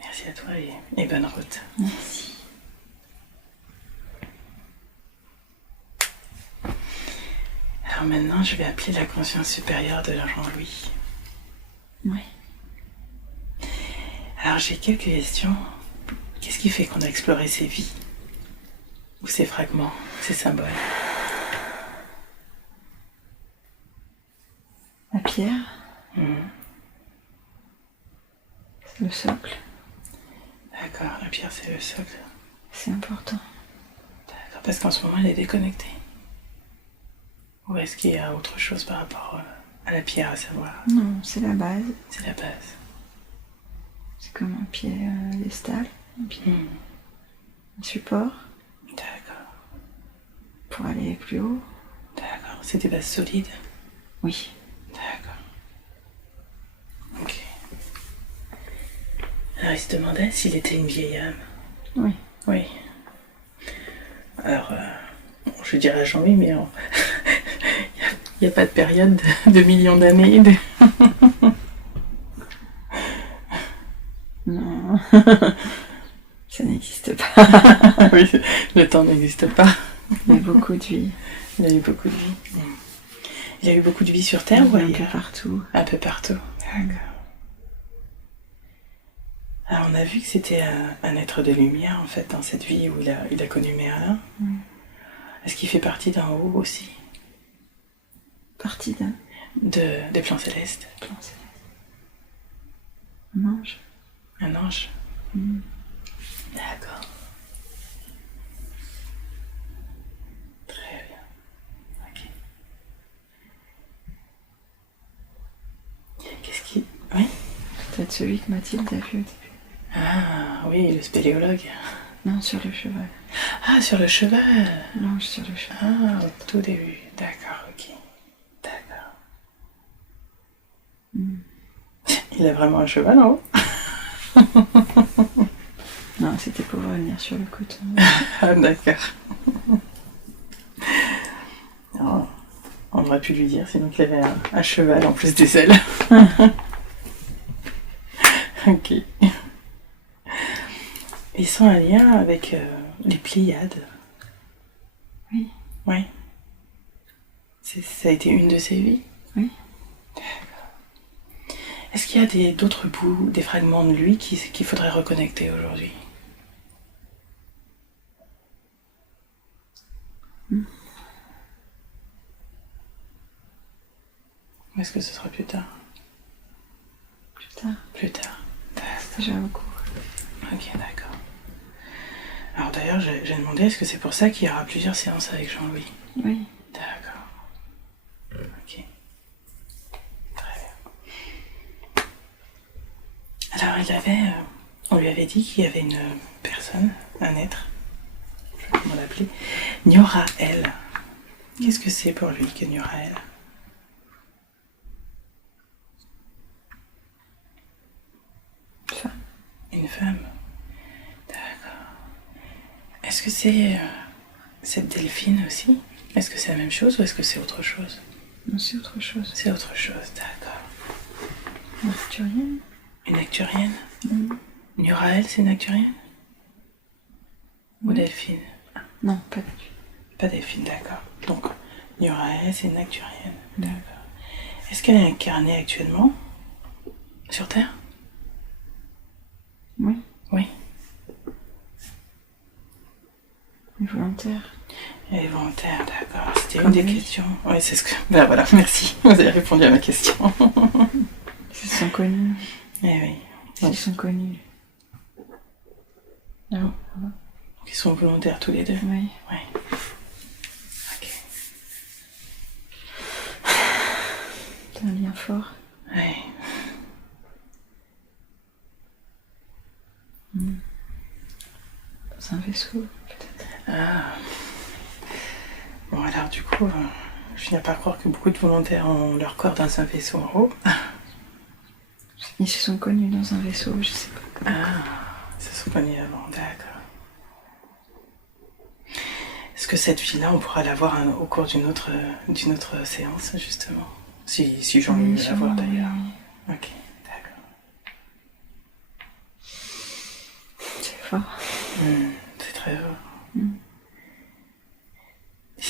Merci à toi et bonne route. Merci. Alors maintenant, maintenant, je vais appeler la conscience supérieure de Jean-Louis. Oui. Alors, j'ai quelques questions. Qu'est-ce qui fait qu'on a exploré ces vies? Ou ces fragments, ces symboles? La pierre, c'est le socle. D'accord, la pierre, c'est le socle. C'est important. D'accord, parce qu'en ce moment, elle est déconnectée. Ou est-ce qu'il y a autre chose par rapport à la pierre à savoir? Non, c'est la base. C'est la base. C'est comme un pied lestal, un support D'accord. pour aller plus haut. D'accord. C'est des bases solides? Oui. D'accord. Ok. Alors il se demandait s'il était une vieille âme. Oui. Oui. Alors, je dirais à Jean-Louis, mais il n'y a pas de période de millions d'années. Non. Ça n'existe pas. Oui, le temps n'existe pas. Il y a beaucoup de vie. Il a eu beaucoup de vie. Il a eu beaucoup de vie sur Terre ou Un ailleurs? peu partout. Un peu partout. D'accord. Alors on a vu que c'était un être de lumière en fait dans cette vie où il a connu Merlin. Est-ce qu'il fait partie d'un haut aussi? Partie d'un Des plans célestes? plan céleste. Un ange. Un ange? D'accord. Très bien. Ok. Qu'est-ce qui... Oui? Peut-être celui que Mathilde a vu au début. Ah oui, le spéléologue. Non, sur le cheval. Ah, sur le cheval. L'ange sur le cheval. Ah, au tout début. D'accord, ok. D'accord. Il a vraiment un cheval en haut? Non, c'était pour revenir sur le coton. Ah, d'accord. Non, on aurait pu lui dire, sinon qu'il avait un cheval en plus des ailes. Ok. Ils sont en lien avec les Pléiades. Oui. Oui. Ça a été une de ses vies? Oui. D'accord. Est-ce qu'il y a d'autres bouts, des fragments de lui qu'il faudrait reconnecter aujourd'hui? Ou est-ce que ce sera plus tard? Plus tard. Plus tard. C'est déjà beaucoup. Ok, d'accord. Alors d'ailleurs, j'ai demandé, est-ce que c'est pour ça qu'il y aura plusieurs séances avec Jean-Louis? Oui. D'accord. Ok. Très bien. Alors on lui avait dit qu'il y avait une personne, un être, je sais pas comment l'appeler, Nioraël. Qu'est-ce que c'est pour lui que Nioraël? Femme. Une femme. D'accord. Est-ce que c'est cette Delphine aussi? Est-ce que c'est la même chose ou est-ce que c'est autre chose? Non, c'est autre chose. C'est autre chose, d'accord. Une arcturienne. Une acturienne? Nioraël, c'est une acturienne? Ou Delphine? Non, pas du tout. Pas Delphine, d'accord. Donc, Nioraël, c'est une acturienne. D'accord. Est-ce qu'elle est incarnée actuellement sur Terre? Oui. Oui. Et volontaire. Elle est volontaire, d'accord. C'était une des questions. Oui, c'est ce que... Ben voilà, merci. Vous avez répondu à ma question. Ils sont connus. Eh oui. Ils sont connus. Non. Donc, ils sont volontaires tous les deux? Oui. Oui. Ok. C'est un lien fort. Oui. Dans un vaisseau, peut-être. Ah. Bon, alors du coup, je viens pas croire que beaucoup de volontaires ont leur corps dans un vaisseau en haut. Ils se sont connus dans un vaisseau, je sais pas. Ah, ils se sont connus avant, d'accord. Est-ce que cette vie-là, on pourra la voir au cours d'une autre séance, justement? Si j'en ai la voir d'ailleurs. Oui. Ok, d'accord. C'est fort. C'est très fort.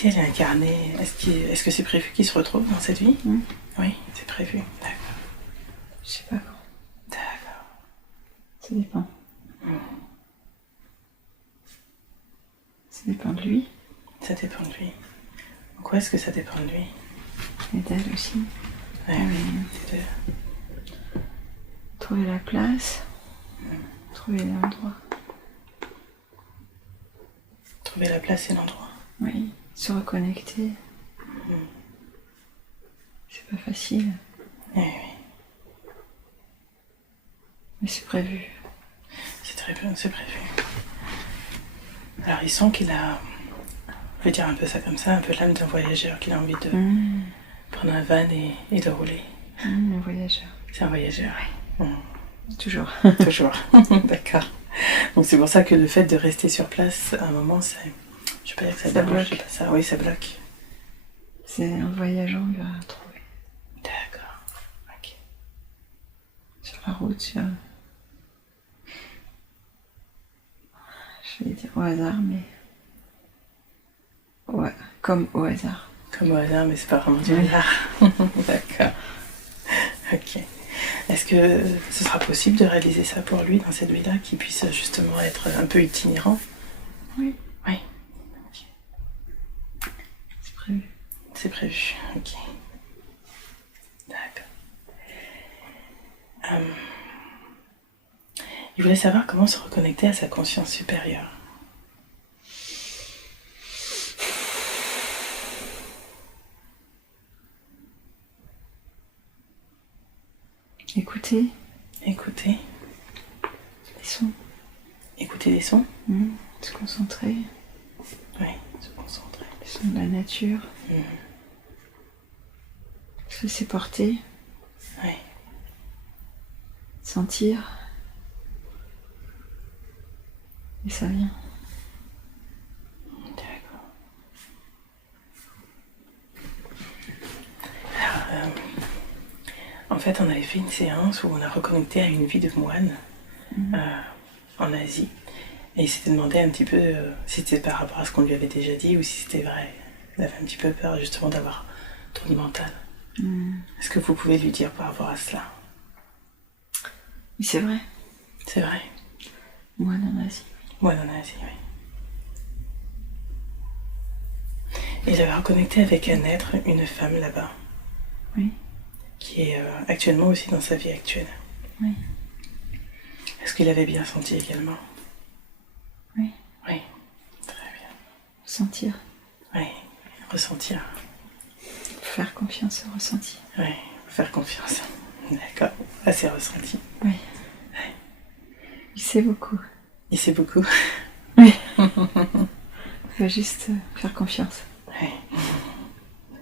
si elle est incarnée, est-ce que c'est prévu qu'il se retrouve dans cette vie? Oui, c'est prévu. D'accord. Je sais pas quand. D'accord. Ça dépend. Ça dépend de lui. Ça dépend de lui. Pourquoi est-ce que ça dépend de lui? Et d'elle aussi. Ouais, les deux. Trouver la place. Trouver l'endroit. Trouver la place et l'endroit. Oui. Se reconnecter. C'est pas facile. Oui. Mais c'est prévu. C'est très bien, c'est prévu. Alors il sent qu'il a, je vais dire un peu ça comme ça, un peu l'âme d'un voyageur, qu'il a envie de prendre un van et de rouler. Un voyageur. C'est un voyageur. Oui. Toujours. Toujours. D'accord. Donc c'est pour ça que le fait de rester sur place, à un moment, je vais pas dire que ça dérange, bloque. pas ça. Oui, ça bloque. C'est un voyageant qu'il va trouver. D'accord. Ok. Sur la route, je vais dire au hasard, mais... Ouais, comme au hasard. Comme au hasard, mais c'est pas vraiment du hasard. D'accord. Ok. Est-ce que ce sera possible de réaliser ça pour lui dans cette vie-là, qu'il puisse justement être un peu itinérant? Oui. Oui. Ok. C'est prévu. C'est prévu. Ok. D'accord. Il voulait savoir comment se reconnecter à sa conscience supérieure. Écouter. Écouter. Les sons. Écouter les sons. Se concentrer. Oui, se concentrer. Les sons de la nature. Se laisser porter. Oui. Sentir. Et ça vient. D'accord. Alors, en fait, on avait fait une séance où on a reconnecté à une vie de moine en Asie. Et il s'était demandé un petit peu si c'était par rapport à ce qu'on lui avait déjà dit ou si c'était vrai. Il avait un petit peu peur justement d'avoir trop de mental. Est-ce que vous pouvez lui dire par rapport à cela? Oui, c'est vrai. C'est vrai. Moine en Asie. Moine en Asie, oui. Et j'avais reconnecté avec un être, une femme là-bas. Oui. Qui est actuellement aussi dans sa vie actuelle. Oui. Est-ce qu'il avait bien senti également? Oui. Oui, très bien. Sentir. Oui, ressentir. Faire confiance au ressenti. Oui, faire confiance. D'accord, à ses ressentis. Oui. Il sait beaucoup. Il sait beaucoup. Oui. Il faut juste faire confiance. Oui.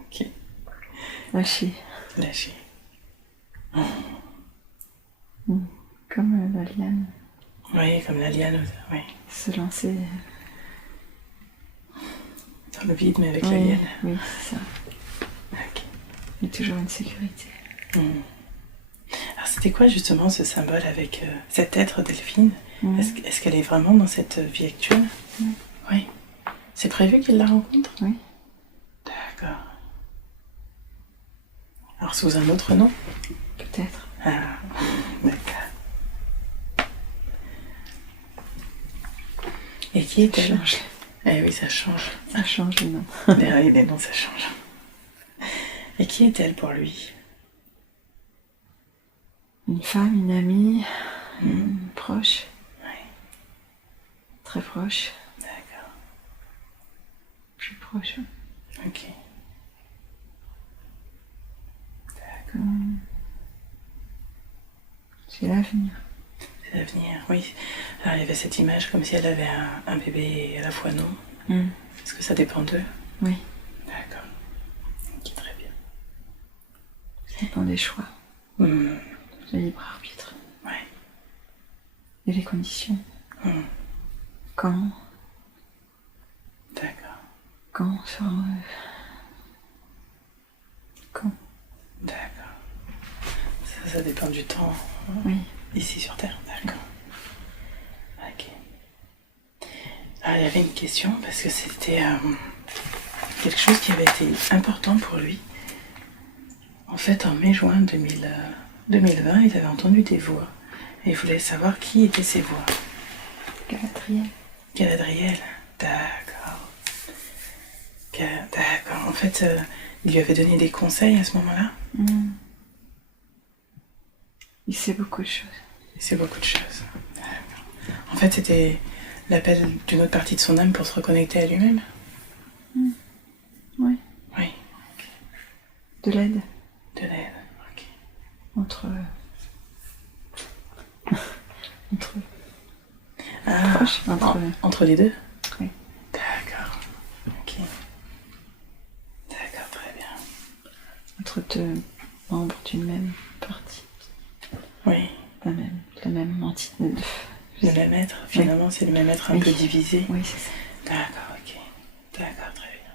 Ok. Lâcher. Lâcher. Comme la liane. Oui, comme la liane, oui. Se lancer. Dans le vide, mais avec la liane. Oui, c'est ça. Ok. Il y a toujours une sécurité. Alors c'était quoi justement ce symbole avec cet être Delphine? Est-ce qu'elle est vraiment dans cette vie actuelle? Oui. C'est prévu qu'il la rencontre? Oui. D'accord. Alors sous un autre nom? Peut-être. Ah, d'accord. Et qui est-elle? Ça change. Eh oui, ça change. Ça change, non. Les noms, ça change. Et qui est-elle pour lui? Une femme, une amie, une proche. Oui. Très proche. D'accord. Plus proche. Ok. D'accord. C'est l'avenir. C'est l'avenir, oui. Alors il y avait cette image comme si elle avait un bébé et à la fois non. Est-ce que ça dépend d'eux? Oui. D'accord. Ok, très bien. Ça dépend des choix. Le libre arbitre. Oui. Et les conditions. Quand. D'accord. Quand sur... Quand. D'accord. Ça dépend du temps. Oui. Ici sur Terre, d'accord. Ok. Alors il y avait une question parce que c'était quelque chose qui avait été important pour lui. En fait, en mai-juin 2020, il avait entendu des voix. Et il voulait savoir qui étaient ces voix. Galadriel. Galadriel, d'accord. D'accord. En fait, il lui avait donné des conseils à ce moment-là. Il sait beaucoup de choses. Il sait beaucoup de choses. D'accord. En fait, c'était l'appel d'une autre partie de son âme pour se reconnecter à lui-même. Oui. Oui. De l'aide. De l'aide, ok. Entre Ah, proches. entre les deux. Oui. D'accord. Ok. D'accord, très bien. Entre deux membres d'une même partie. Oui. La même entité. Le même être, finalement, oui. C'est le même être un peu divisé. Oui, c'est ça. D'accord, ok. D'accord, très bien.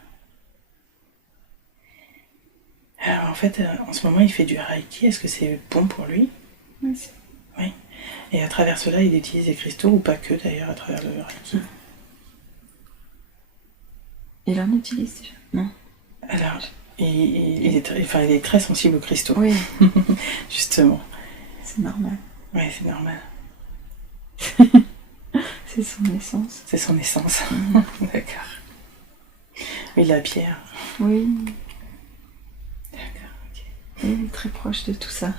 Alors, en fait, en ce moment, il fait du Reiki. Est-ce que c'est bon pour lui? Oui. Oui. Et à travers cela, il utilise des cristaux, ou pas que d'ailleurs, à travers le Reiki. Il en utilise déjà? Non. Alors, il est très sensible aux cristaux. Oui. Justement. C'est normal. Oui, c'est normal. C'est son essence. C'est son essence. D'accord. Oui, la pierre. Oui. D'accord, ok. Il est très proche de tout ça.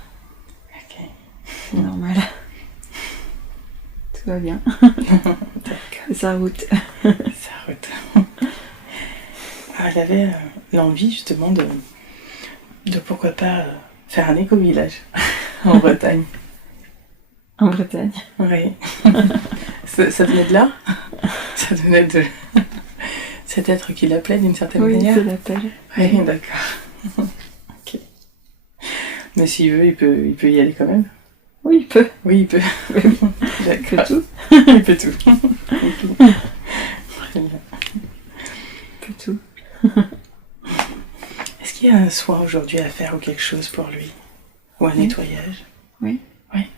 Ok. C'est normal. Tout va bien. D'accord. Sa route. Sa route. Alors, il avait l'envie justement de pourquoi pas faire un éco-village en Bretagne. En Bretagne. Oui. Ça venait de là? Ça venait de cet être qui l'appelait d'une certaine manière? Oui, c'est l'appel. Oui, d'accord. Ok. Mais s'il veut, il peut y aller quand même? Oui, il peut. Oui, il peut. Il peut tout. Il peut tout. Très bien. Il peut tout. Est-ce qu'il y a un soin aujourd'hui à faire ou quelque chose pour lui? Ou un nettoyage? Oui. Oui.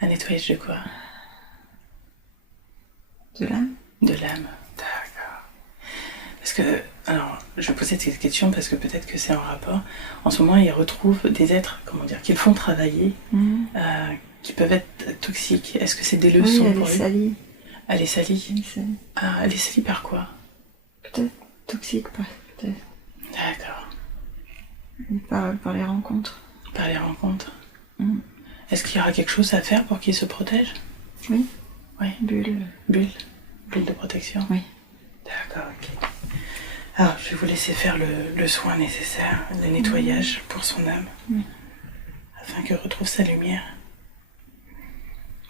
Un nettoyage de quoi? De l'âme? De l'âme. D'accord. Parce que, alors, je posais cette question parce que peut-être que c'est en rapport. En ce moment, il retrouve des êtres, qu'ils font travailler, qui peuvent être toxiques. Est-ce que c'est des leçons oui, pour lui? Salie. Elle est salie. Elle est salie. Ah, elle est salie par quoi? Peut-être toxique, peut-être. D'accord. Par les rencontres. Par les rencontres. Est-ce qu'il y aura quelque chose à faire pour qu'il se protège? Oui. Oui. Bulle de protection. Oui. D'accord, ok. Alors, je vais vous laisser faire le soin nécessaire, le nettoyage pour son âme, afin qu'elle retrouve sa lumière.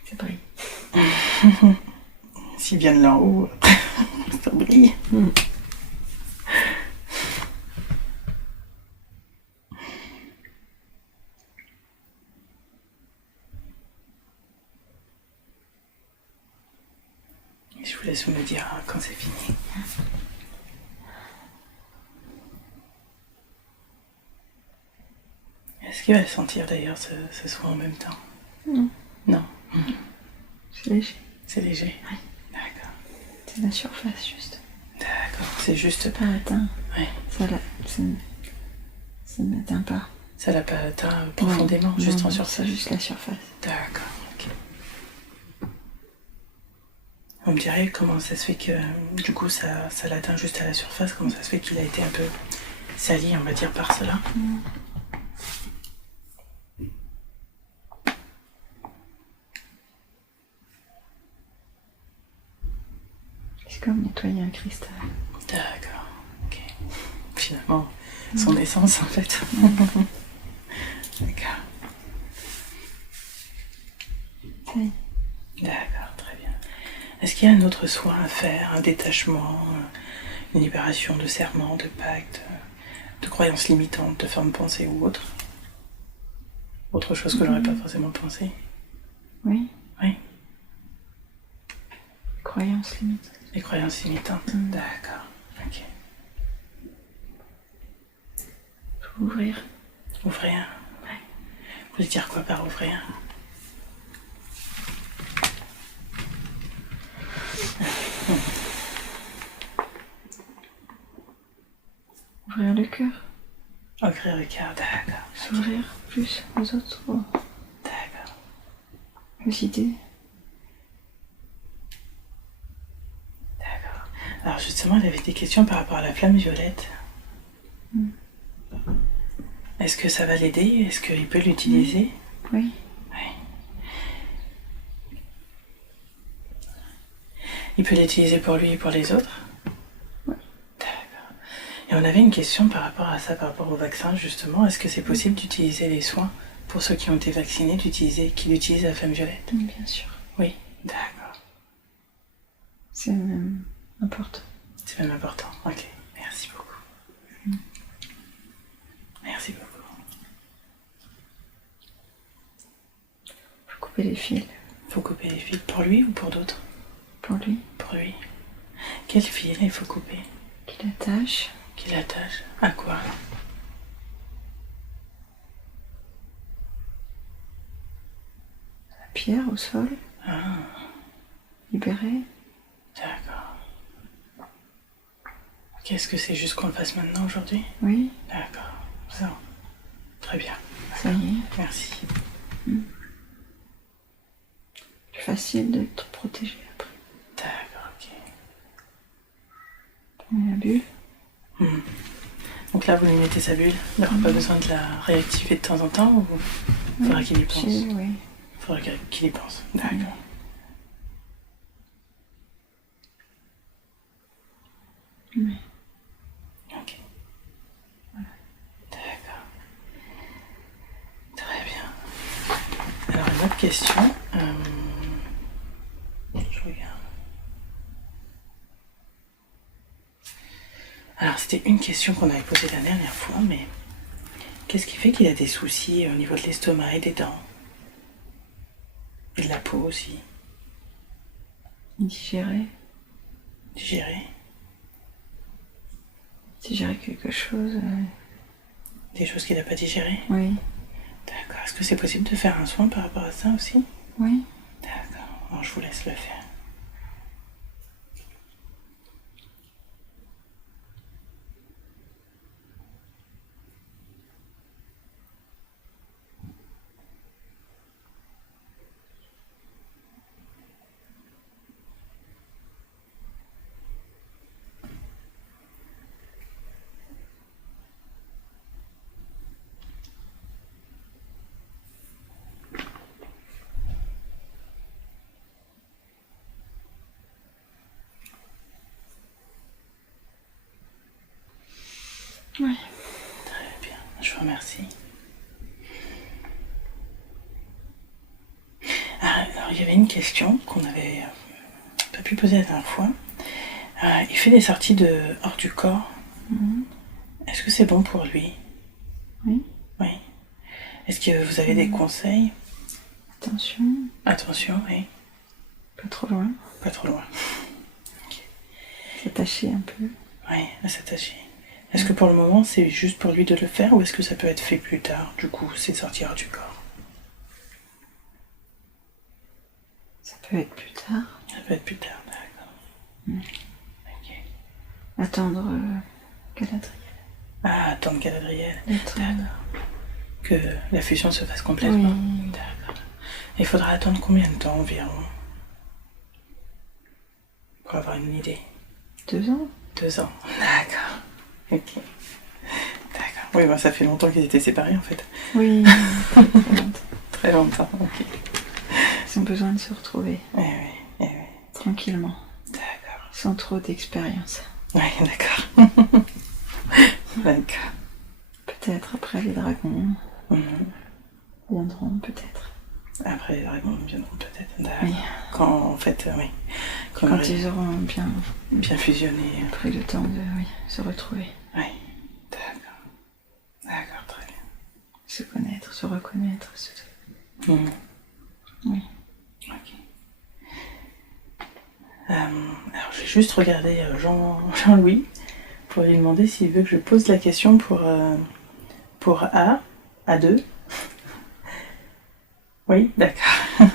Ça brille. S'il vient de là haut, ça brille. Je vous laisse me dire quand c'est fini. Est-ce qu'il va le sentir d'ailleurs ce soin en même temps? Non. Non. C'est léger. C'est léger? Oui. D'accord. C'est la surface juste. D'accord. C'est juste... Pas atteint. Oui. Ça ne m'atteint pas. Ça l'a pas atteint profondément, non, juste non, en surface? C'est juste la surface. D'accord. Vous me direz comment ça se fait que, du coup, ça l'atteint juste à la surface, comment ça se fait qu'il a été un peu sali, on va dire, par cela? C'est comme nettoyer un cristal. D'accord, ok. Finalement, son essence, en fait. D'accord. Oui. D'accord, très bien. Est-ce qu'il y a un autre soin à faire, un détachement, une libération de serments, de pactes, de croyances limitantes, de formes de pensée ou autre? Autre chose que j'aurais pas forcément pensé? Oui. Oui. Croyances limitantes. Les croyances limitantes, d'accord, ok. Faut ouvrir. Ouvrir? Ouais. Vous voulez dire quoi par ouvrir? Ouvrir le cœur. Ouvrir le cœur, d'accord. S'ouvrir plus aux autres, D'accord. aux idées. D'accord. Alors justement, elle avait des questions par rapport à la flamme violette. Est-ce que ça va l'aider? Est-ce qu'il peut l'utiliser? Oui. Il peut l'utiliser pour lui et pour les autres? Oui. D'accord. Et on avait une question par rapport à ça, par rapport au vaccin, justement. Est-ce que c'est possible d'utiliser les soins pour ceux qui ont été vaccinés, qu'ils utilisent la flamme violette? Bien sûr. Oui. D'accord. C'est même important. C'est même important. Ok. Merci beaucoup. Merci beaucoup. Faut couper les fils. Faut couper les fils pour lui ou pour d'autres? Pour lui. Pour lui. Quel fil il faut couper? Qu'il attache. Qu'il attache à quoi? La pierre au sol. Ah, Libérée. d'accord. Ok, est-ce que c'est juste qu'on le fasse maintenant aujourd'hui? Oui. D'accord. Ça. Très bien. Ça y est. Merci. Plus facile d'être protégé après. D'accord, ok. Prenez la bulle. Donc là, vous lui mettez sa bulle. Il n'aura pas besoin de la réactiver de temps en temps ou il faudra qu'il y pense? Oui. Il faudra qu'il y pense. D'accord. Oui. Ok. Voilà. D'accord. Très bien. Alors, une autre question. Je regarde. Alors, c'était une question qu'on avait posée la dernière fois, mais qu'est-ce qui fait qu'il a des soucis au niveau de l'estomac et des dents? Et de la peau aussi? Digérer. Digérer? Digérer quelque chose. Des choses qu'il n'a pas digérées? Oui. D'accord. Est-ce que c'est possible de faire un soin par rapport à ça aussi? Oui. D'accord. Alors, je vous laisse le faire. Oui. Très bien. Je vous remercie. Alors, il y avait une question qu'on n'avait pas pu poser la dernière fois. Il fait des sorties hors du corps. Est-ce que c'est bon pour lui? Oui. Oui. Est-ce que vous avez des conseils? Attention. Attention, oui. Pas trop loin. Pas trop loin. S'attacher un peu. Oui, à s'attacher. Est-ce que pour le moment, c'est juste pour lui de le faire ou est-ce que ça peut être fait plus tard, du coup, c'est sortir du corps? Ça peut être plus tard. Ça peut être plus tard, d'accord. Ok. Attendre Galadriel. Ah, attendre Galadriel. D'être, Que la fusion se fasse complètement. Oui. D'accord. Il faudra attendre combien de temps environ? Pour avoir une idée. 2 ans. 2 ans. D'accord. Ok. D'accord. Oui, bah, ça fait longtemps qu'ils étaient séparés en fait. Oui. Très longtemps, ok. Ils ont besoin de se retrouver. Eh oui. Tranquillement. D'accord. Sans trop d'expérience. Oui, d'accord. D'accord. Peut-être après les dragons viendront, peut-être. Après les dragons viendront peut-être. D'accord. Oui. Quand en fait, oui. Quand ils auront bien fusionné. pris le temps de se retrouver. Oui. D'accord. D'accord, très bien. Se connaître, se reconnaître. Oui. Ok. Alors j'ai juste regardé Jean-Louis pour lui demander s'il veut que je pose la question pour A2. Oui, d'accord.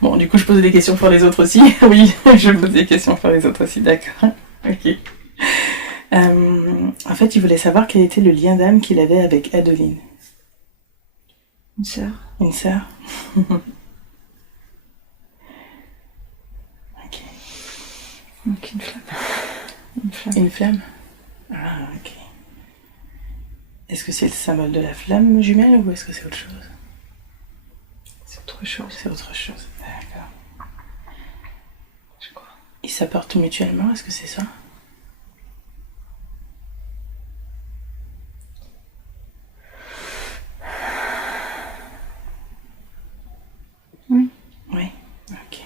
Bon, du coup, je pose des questions pour les autres aussi. Oui, je pose des questions pour les autres aussi, d'accord. Ok. En fait, il voulait savoir quel était le lien d'âme qu'il avait avec Adeline. Une sœur. Une sœur. Ok. Donc une flamme. Une flamme. Une flamme. Ah, ok. Est-ce que c'est le symbole de la flamme jumelle ou est-ce que c'est autre chose? C'est autre chose. C'est autre chose. D'accord. Je crois. Ils s'apportent mutuellement, est-ce que c'est ça? Oui. Oui. Ok.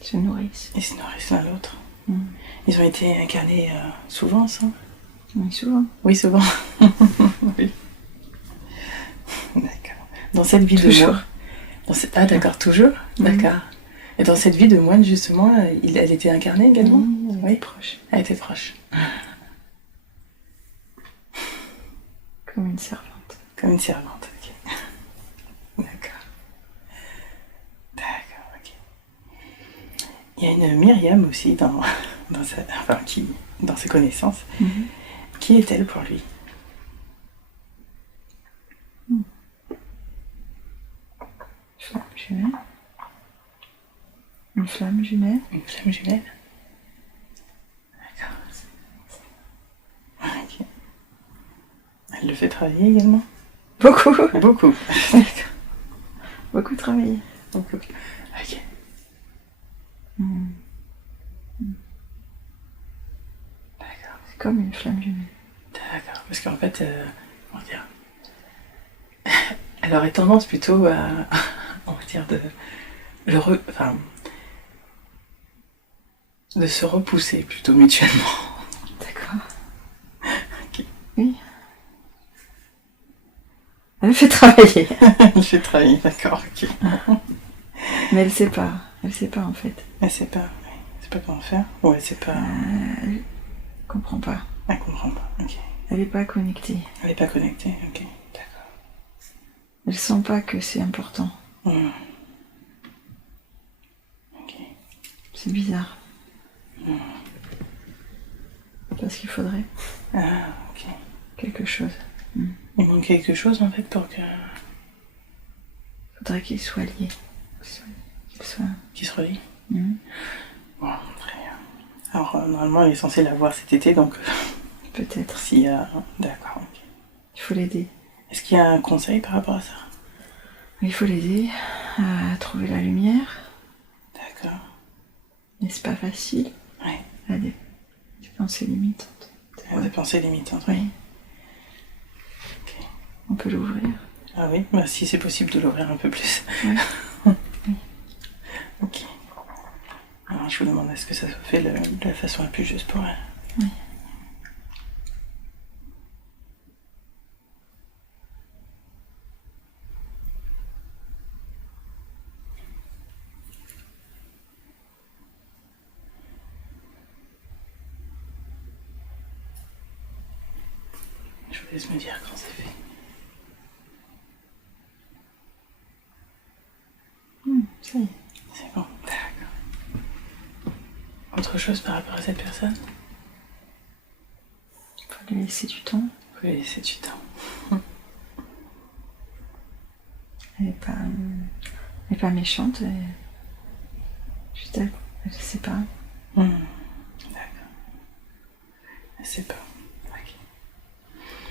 Ils se nourrissent. Ils se nourrissent l'un l'autre. Ils ont été incarnés souvent ensemble? Oui, souvent. Oui, souvent. Oui. D'accord. Dans cette vie Toujours. de moine. Ah, d'accord, toujours? D'accord. Et dans cette vie de moine, justement, elle était incarnée également? Oui, proche. Elle était proche. Comme une servante. Comme une servante, ok. D'accord. D'accord, ok. Il y a une Myriam aussi dans ses connaissances. Qui est-elle pour lui? Flamme jumelle. Une flamme jumelle. Une flamme jumelle? D'accord. Ok. Elle le fait travailler également? Beaucoup. Beaucoup. Beaucoup travaillé. Beaucoup. Ok. D'accord. C'est comme une flamme jumelle. D'accord. Parce qu'en fait, comment dire, elle aurait tendance plutôt à, on va dire, de se repousser plutôt mutuellement. D'accord. Ok. Oui. Elle fait travailler. Elle fait travailler, d'accord, ok. Mais elle sait pas. Elle sait pas en fait. Elle sait pas. Elle sait pas comment faire. Ou elle sait pas. Elle comprend pas. Elle comprend pas, ok. Elle est pas connectée. Elle est pas connectée, ok. D'accord. Elle sent pas que c'est important. Ok. C'est bizarre. Parce qu'il faudrait Ah, ok. quelque chose. Il manque quelque chose en fait pour que. Faudrait qu'il soit lié. Qu'il se relie. Mhm. Bon, très bien. Alors, normalement, elle est censée l'avoir cet été, donc. Peut-être. S'il y a. D'accord, ok. Il faut l'aider. Est-ce qu'il y a un conseil par rapport à ça? Il faut l'aider à trouver la lumière. D'accord. Mais c'est pas facile. Ouais. Elle a des pensées limitantes. Des pensées limitantes, Oui. Ok. On peut l'ouvrir. Ah oui, bah, si c'est possible de l'ouvrir un peu plus. Oui. Oui. Ok. Alors, je vous demande, est-ce que ça se fait de la façon la plus juste pour elle? Oui. Je vous laisse me dire quand c'est fait. Ça y est. C'est bon, d'accord. Autre chose par rapport à cette personne? Il faut lui laisser du temps. Vous lui laissez du temps. Elle est pas méchante. Juste elle sait pas. D'accord. Elle sait pas. Ok.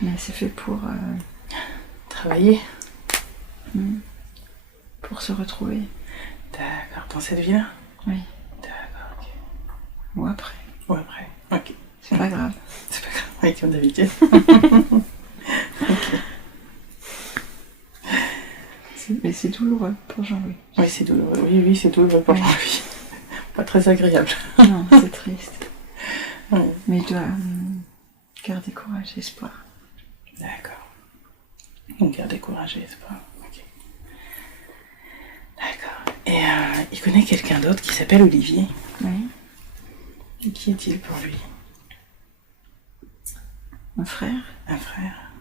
Mais c'est fait pour Travailler? pour se retrouver. D'accord. Dans cette vie-là? Oui. D'accord, ok. Ou après. Ou après? Ok. C'est pas grave. C'est pas grave, oui, comme d'habitude. Ok. Mais c'est douloureux pour Jean-Louis. Oui, c'est douloureux. Oui, c'est douloureux pour lui. Pas très agréable. Non, c'est triste. Oui. Mais il doit garder courage et espoir. D'accord. Donc garder courage et espoir. Ok. D'accord. Et il connaît quelqu'un d'autre qui s'appelle Olivier. Oui. Et qui est-il pour lui? Un frère. Un frère.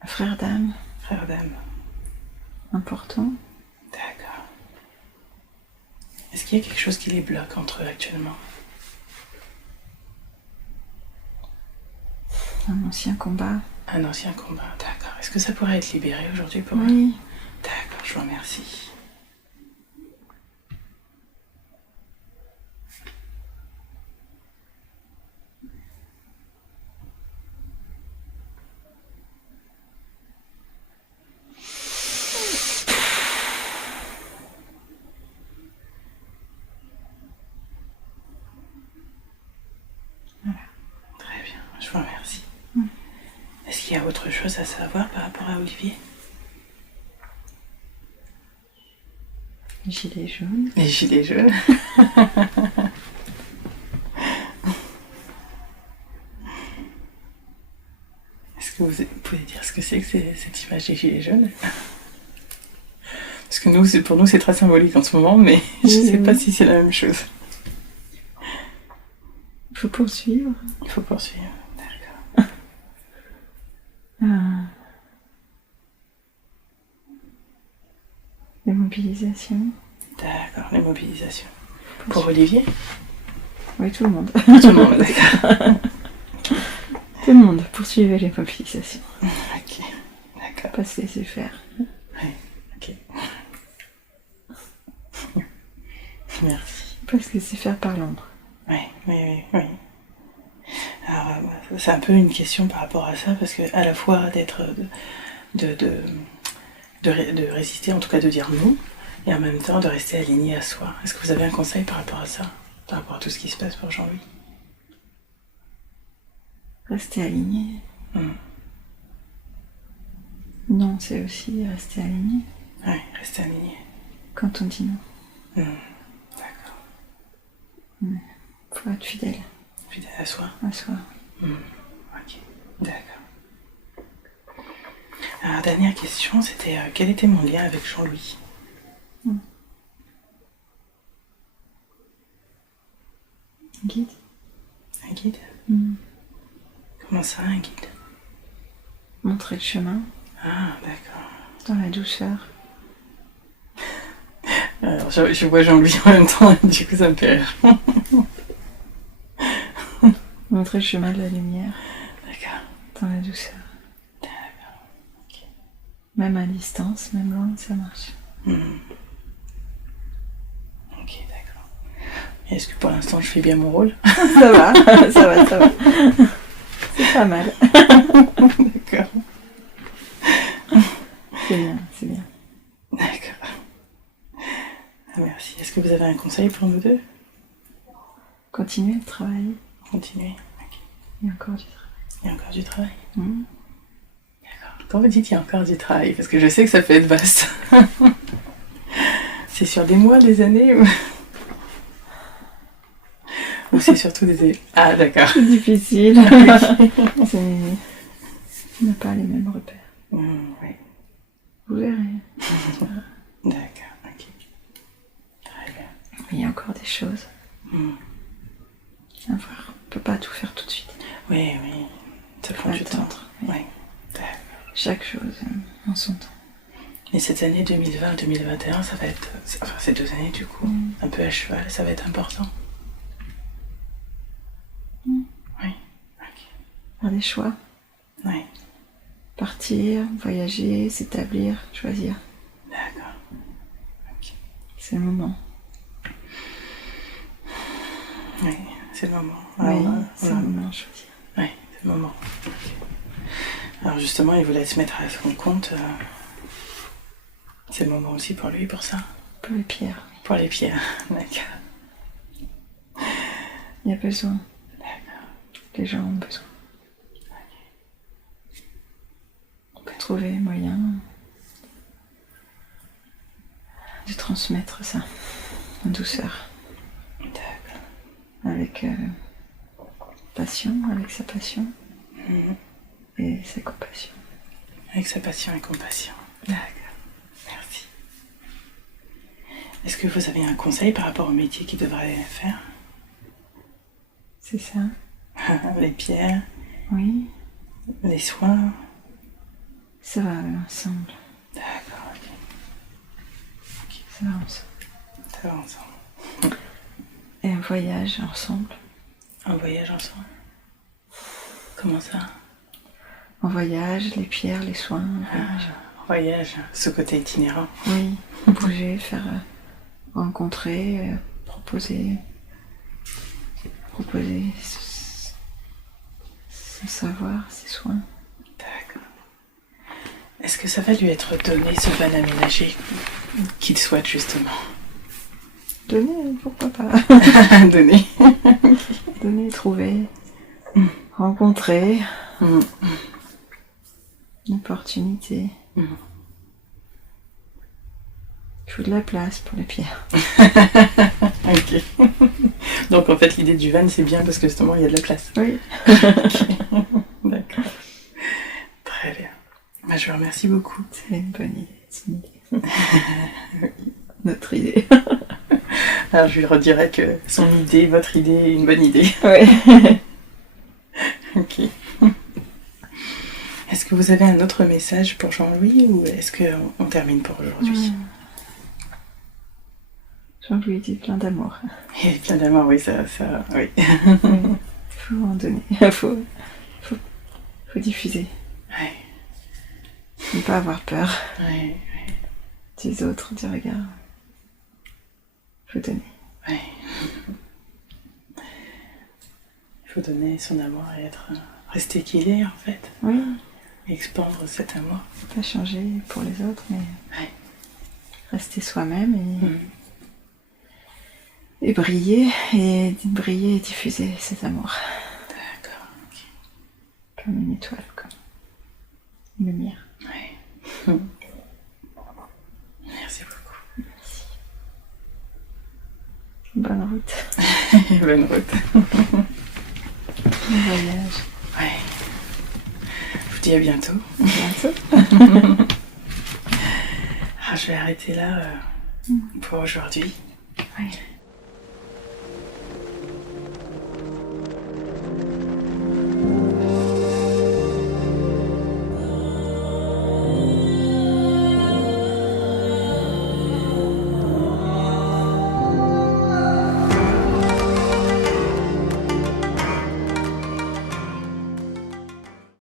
Un frère d'âme. Frère d'âme. Important. D'accord. Est-ce qu'il y a quelque chose qui les bloque entre eux actuellement? Un ancien combat. Un ancien combat, d'accord. Est-ce que ça pourrait être libéré aujourd'hui pour eux? Oui. D'accord, je vous remercie. Très bien, je vous remercie. Est-ce qu'il y a autre chose à savoir par rapport à Olivier? Les gilets jaunes. Les gilets jaunes. Est-ce que vous pouvez dire ce que c'est que cette image des gilets jaunes? Parce que pour nous, c'est très symbolique en ce moment, mais je ne sais pas si c'est la même chose. Il faut poursuivre. Il faut poursuivre, d'accord. Les mobilisations. D'accord, les mobilisations. Pour Olivier? Oui, tout le monde. Tout le monde, d'accord. Tout le monde, poursuivez les mobilisations. Ok, d'accord. Pas se laisser faire. Oui, ok. Merci. Pas se laisser faire par l'ombre. Oui. Alors, c'est un peu une question par rapport à ça, parce que à la fois de résister, en tout cas de dire non, et en même temps de rester aligné à soi. Est-ce que vous avez un conseil par rapport à ça, par rapport à tout ce qui se passe pour Jean-Louis? Rester aligné. Non, c'est aussi rester aligné. Oui, rester aligné. Quand on dit non. D'accord. Faut être fidèle. Fidèle à soi. À soi. Ok, d'accord. Alors, dernière question, c'était quel était mon lien avec Jean-Louis? Guide. Un guide? Comment ça, un guide? Montrer le chemin. Ah, d'accord. Dans la douceur. Alors, je vois Jean-Louis en même temps, du coup ça me fait rire. Montrer le chemin de la lumière. D'accord. Dans la douceur. D'accord. Ok. Même à distance, même loin, ça marche. Ok, d'accord. Et est-ce que pour l'instant je fais bien mon rôle? Ça va. C'est pas mal. D'accord. C'est bien. D'accord. Merci. Est-ce que vous avez un conseil pour nous deux? Continuer de travailler. Continuez. Ok. Il y a encore du travail. Il y a encore du travail. D'accord. Quand vous dites il y a encore du travail, parce que je sais que ça peut être vaste. C'est sur des mois, des années ou c'est surtout des années? Ah, d'accord. C'est difficile. On n'a pas les mêmes repères. Oui. Vous verrez. D'accord, ok. Très bien. Mais il y a encore des choses à voir. On peut pas tout faire tout de suite. Oui. Ça prend du temps. Oui. D'accord. Chaque chose en son temps. Et cette année 2020-2021, ça va être... Enfin, ces 2 années, du coup, un peu à cheval, ça va être important. Oui. Ok. Faire des choix. Oui. Partir, voyager, s'établir, choisir. D'accord. Ok. C'est le moment. Oui, c'est le moment. C'est le moment de choisir. Oui, c'est le moment. Okay. Alors justement, il voulait se mettre à son compte. C'est le moment aussi pour lui, pour ça? Pour les pierres. Pour les pierres, d'accord. Il y a besoin. D'accord. Les gens ont besoin. On peut trouver moyen de transmettre ça en douceur. D'accord. Avec passion, avec sa passion et sa compassion. Avec sa passion et compassion. D'accord. Merci. Est-ce que vous avez un conseil par rapport au métier qu'il devrait faire? C'est ça. Les pierres, Oui. les soins. Ça va ensemble. D'accord, ok. Ça va ensemble. Ça va ensemble. voyage ensemble. Un voyage ensemble. Comment ça? En voyage, les pierres, les soins, En voyage, ce côté itinérant. Oui, bouger, faire rencontrer, proposer son savoir, ses soins. D'accord. Est-ce que ça va lui être donné, ce van aménagé qu'il souhaite justement? Donner, pourquoi pas. Donner. Donner, trouver, rencontrer. Une opportunité. Il faut de la place pour les pierres. Ok. Donc en fait l'idée du van c'est bien parce que justement il y a de la place. Oui. Okay. D'accord. Très bien. Bah, je vous remercie beaucoup. C'est une bonne idée. C'est une idée. Notre idée. Alors je lui redirai que son idée, votre idée est une bonne idée. Oui. Ok. Est-ce que vous avez un autre message pour Jean-Louis ou est-ce qu'on termine pour aujourd'hui? Jean-Louis dit plein d'amour. Et plein d'amour, oui, ça, oui. Il faut en donner. Il faut diffuser. Ouais. Ne pas avoir peur Ouais. des autres, du regard. Il faut donner. Ouais. Il faut donner son amour et rester qui il est en fait. Oui. Expandre cet amour. Pas changer pour les autres, mais Ouais. rester soi-même et briller et diffuser cet amour. D'accord. Ok. Comme une étoile, comme une lumière. Ouais. Merci beaucoup. Merci. Bonne route. Bonne route. Bon voyage. Ouais. Je vous dis à bientôt. À bientôt. Je vais arrêter là pour aujourd'hui. Oui.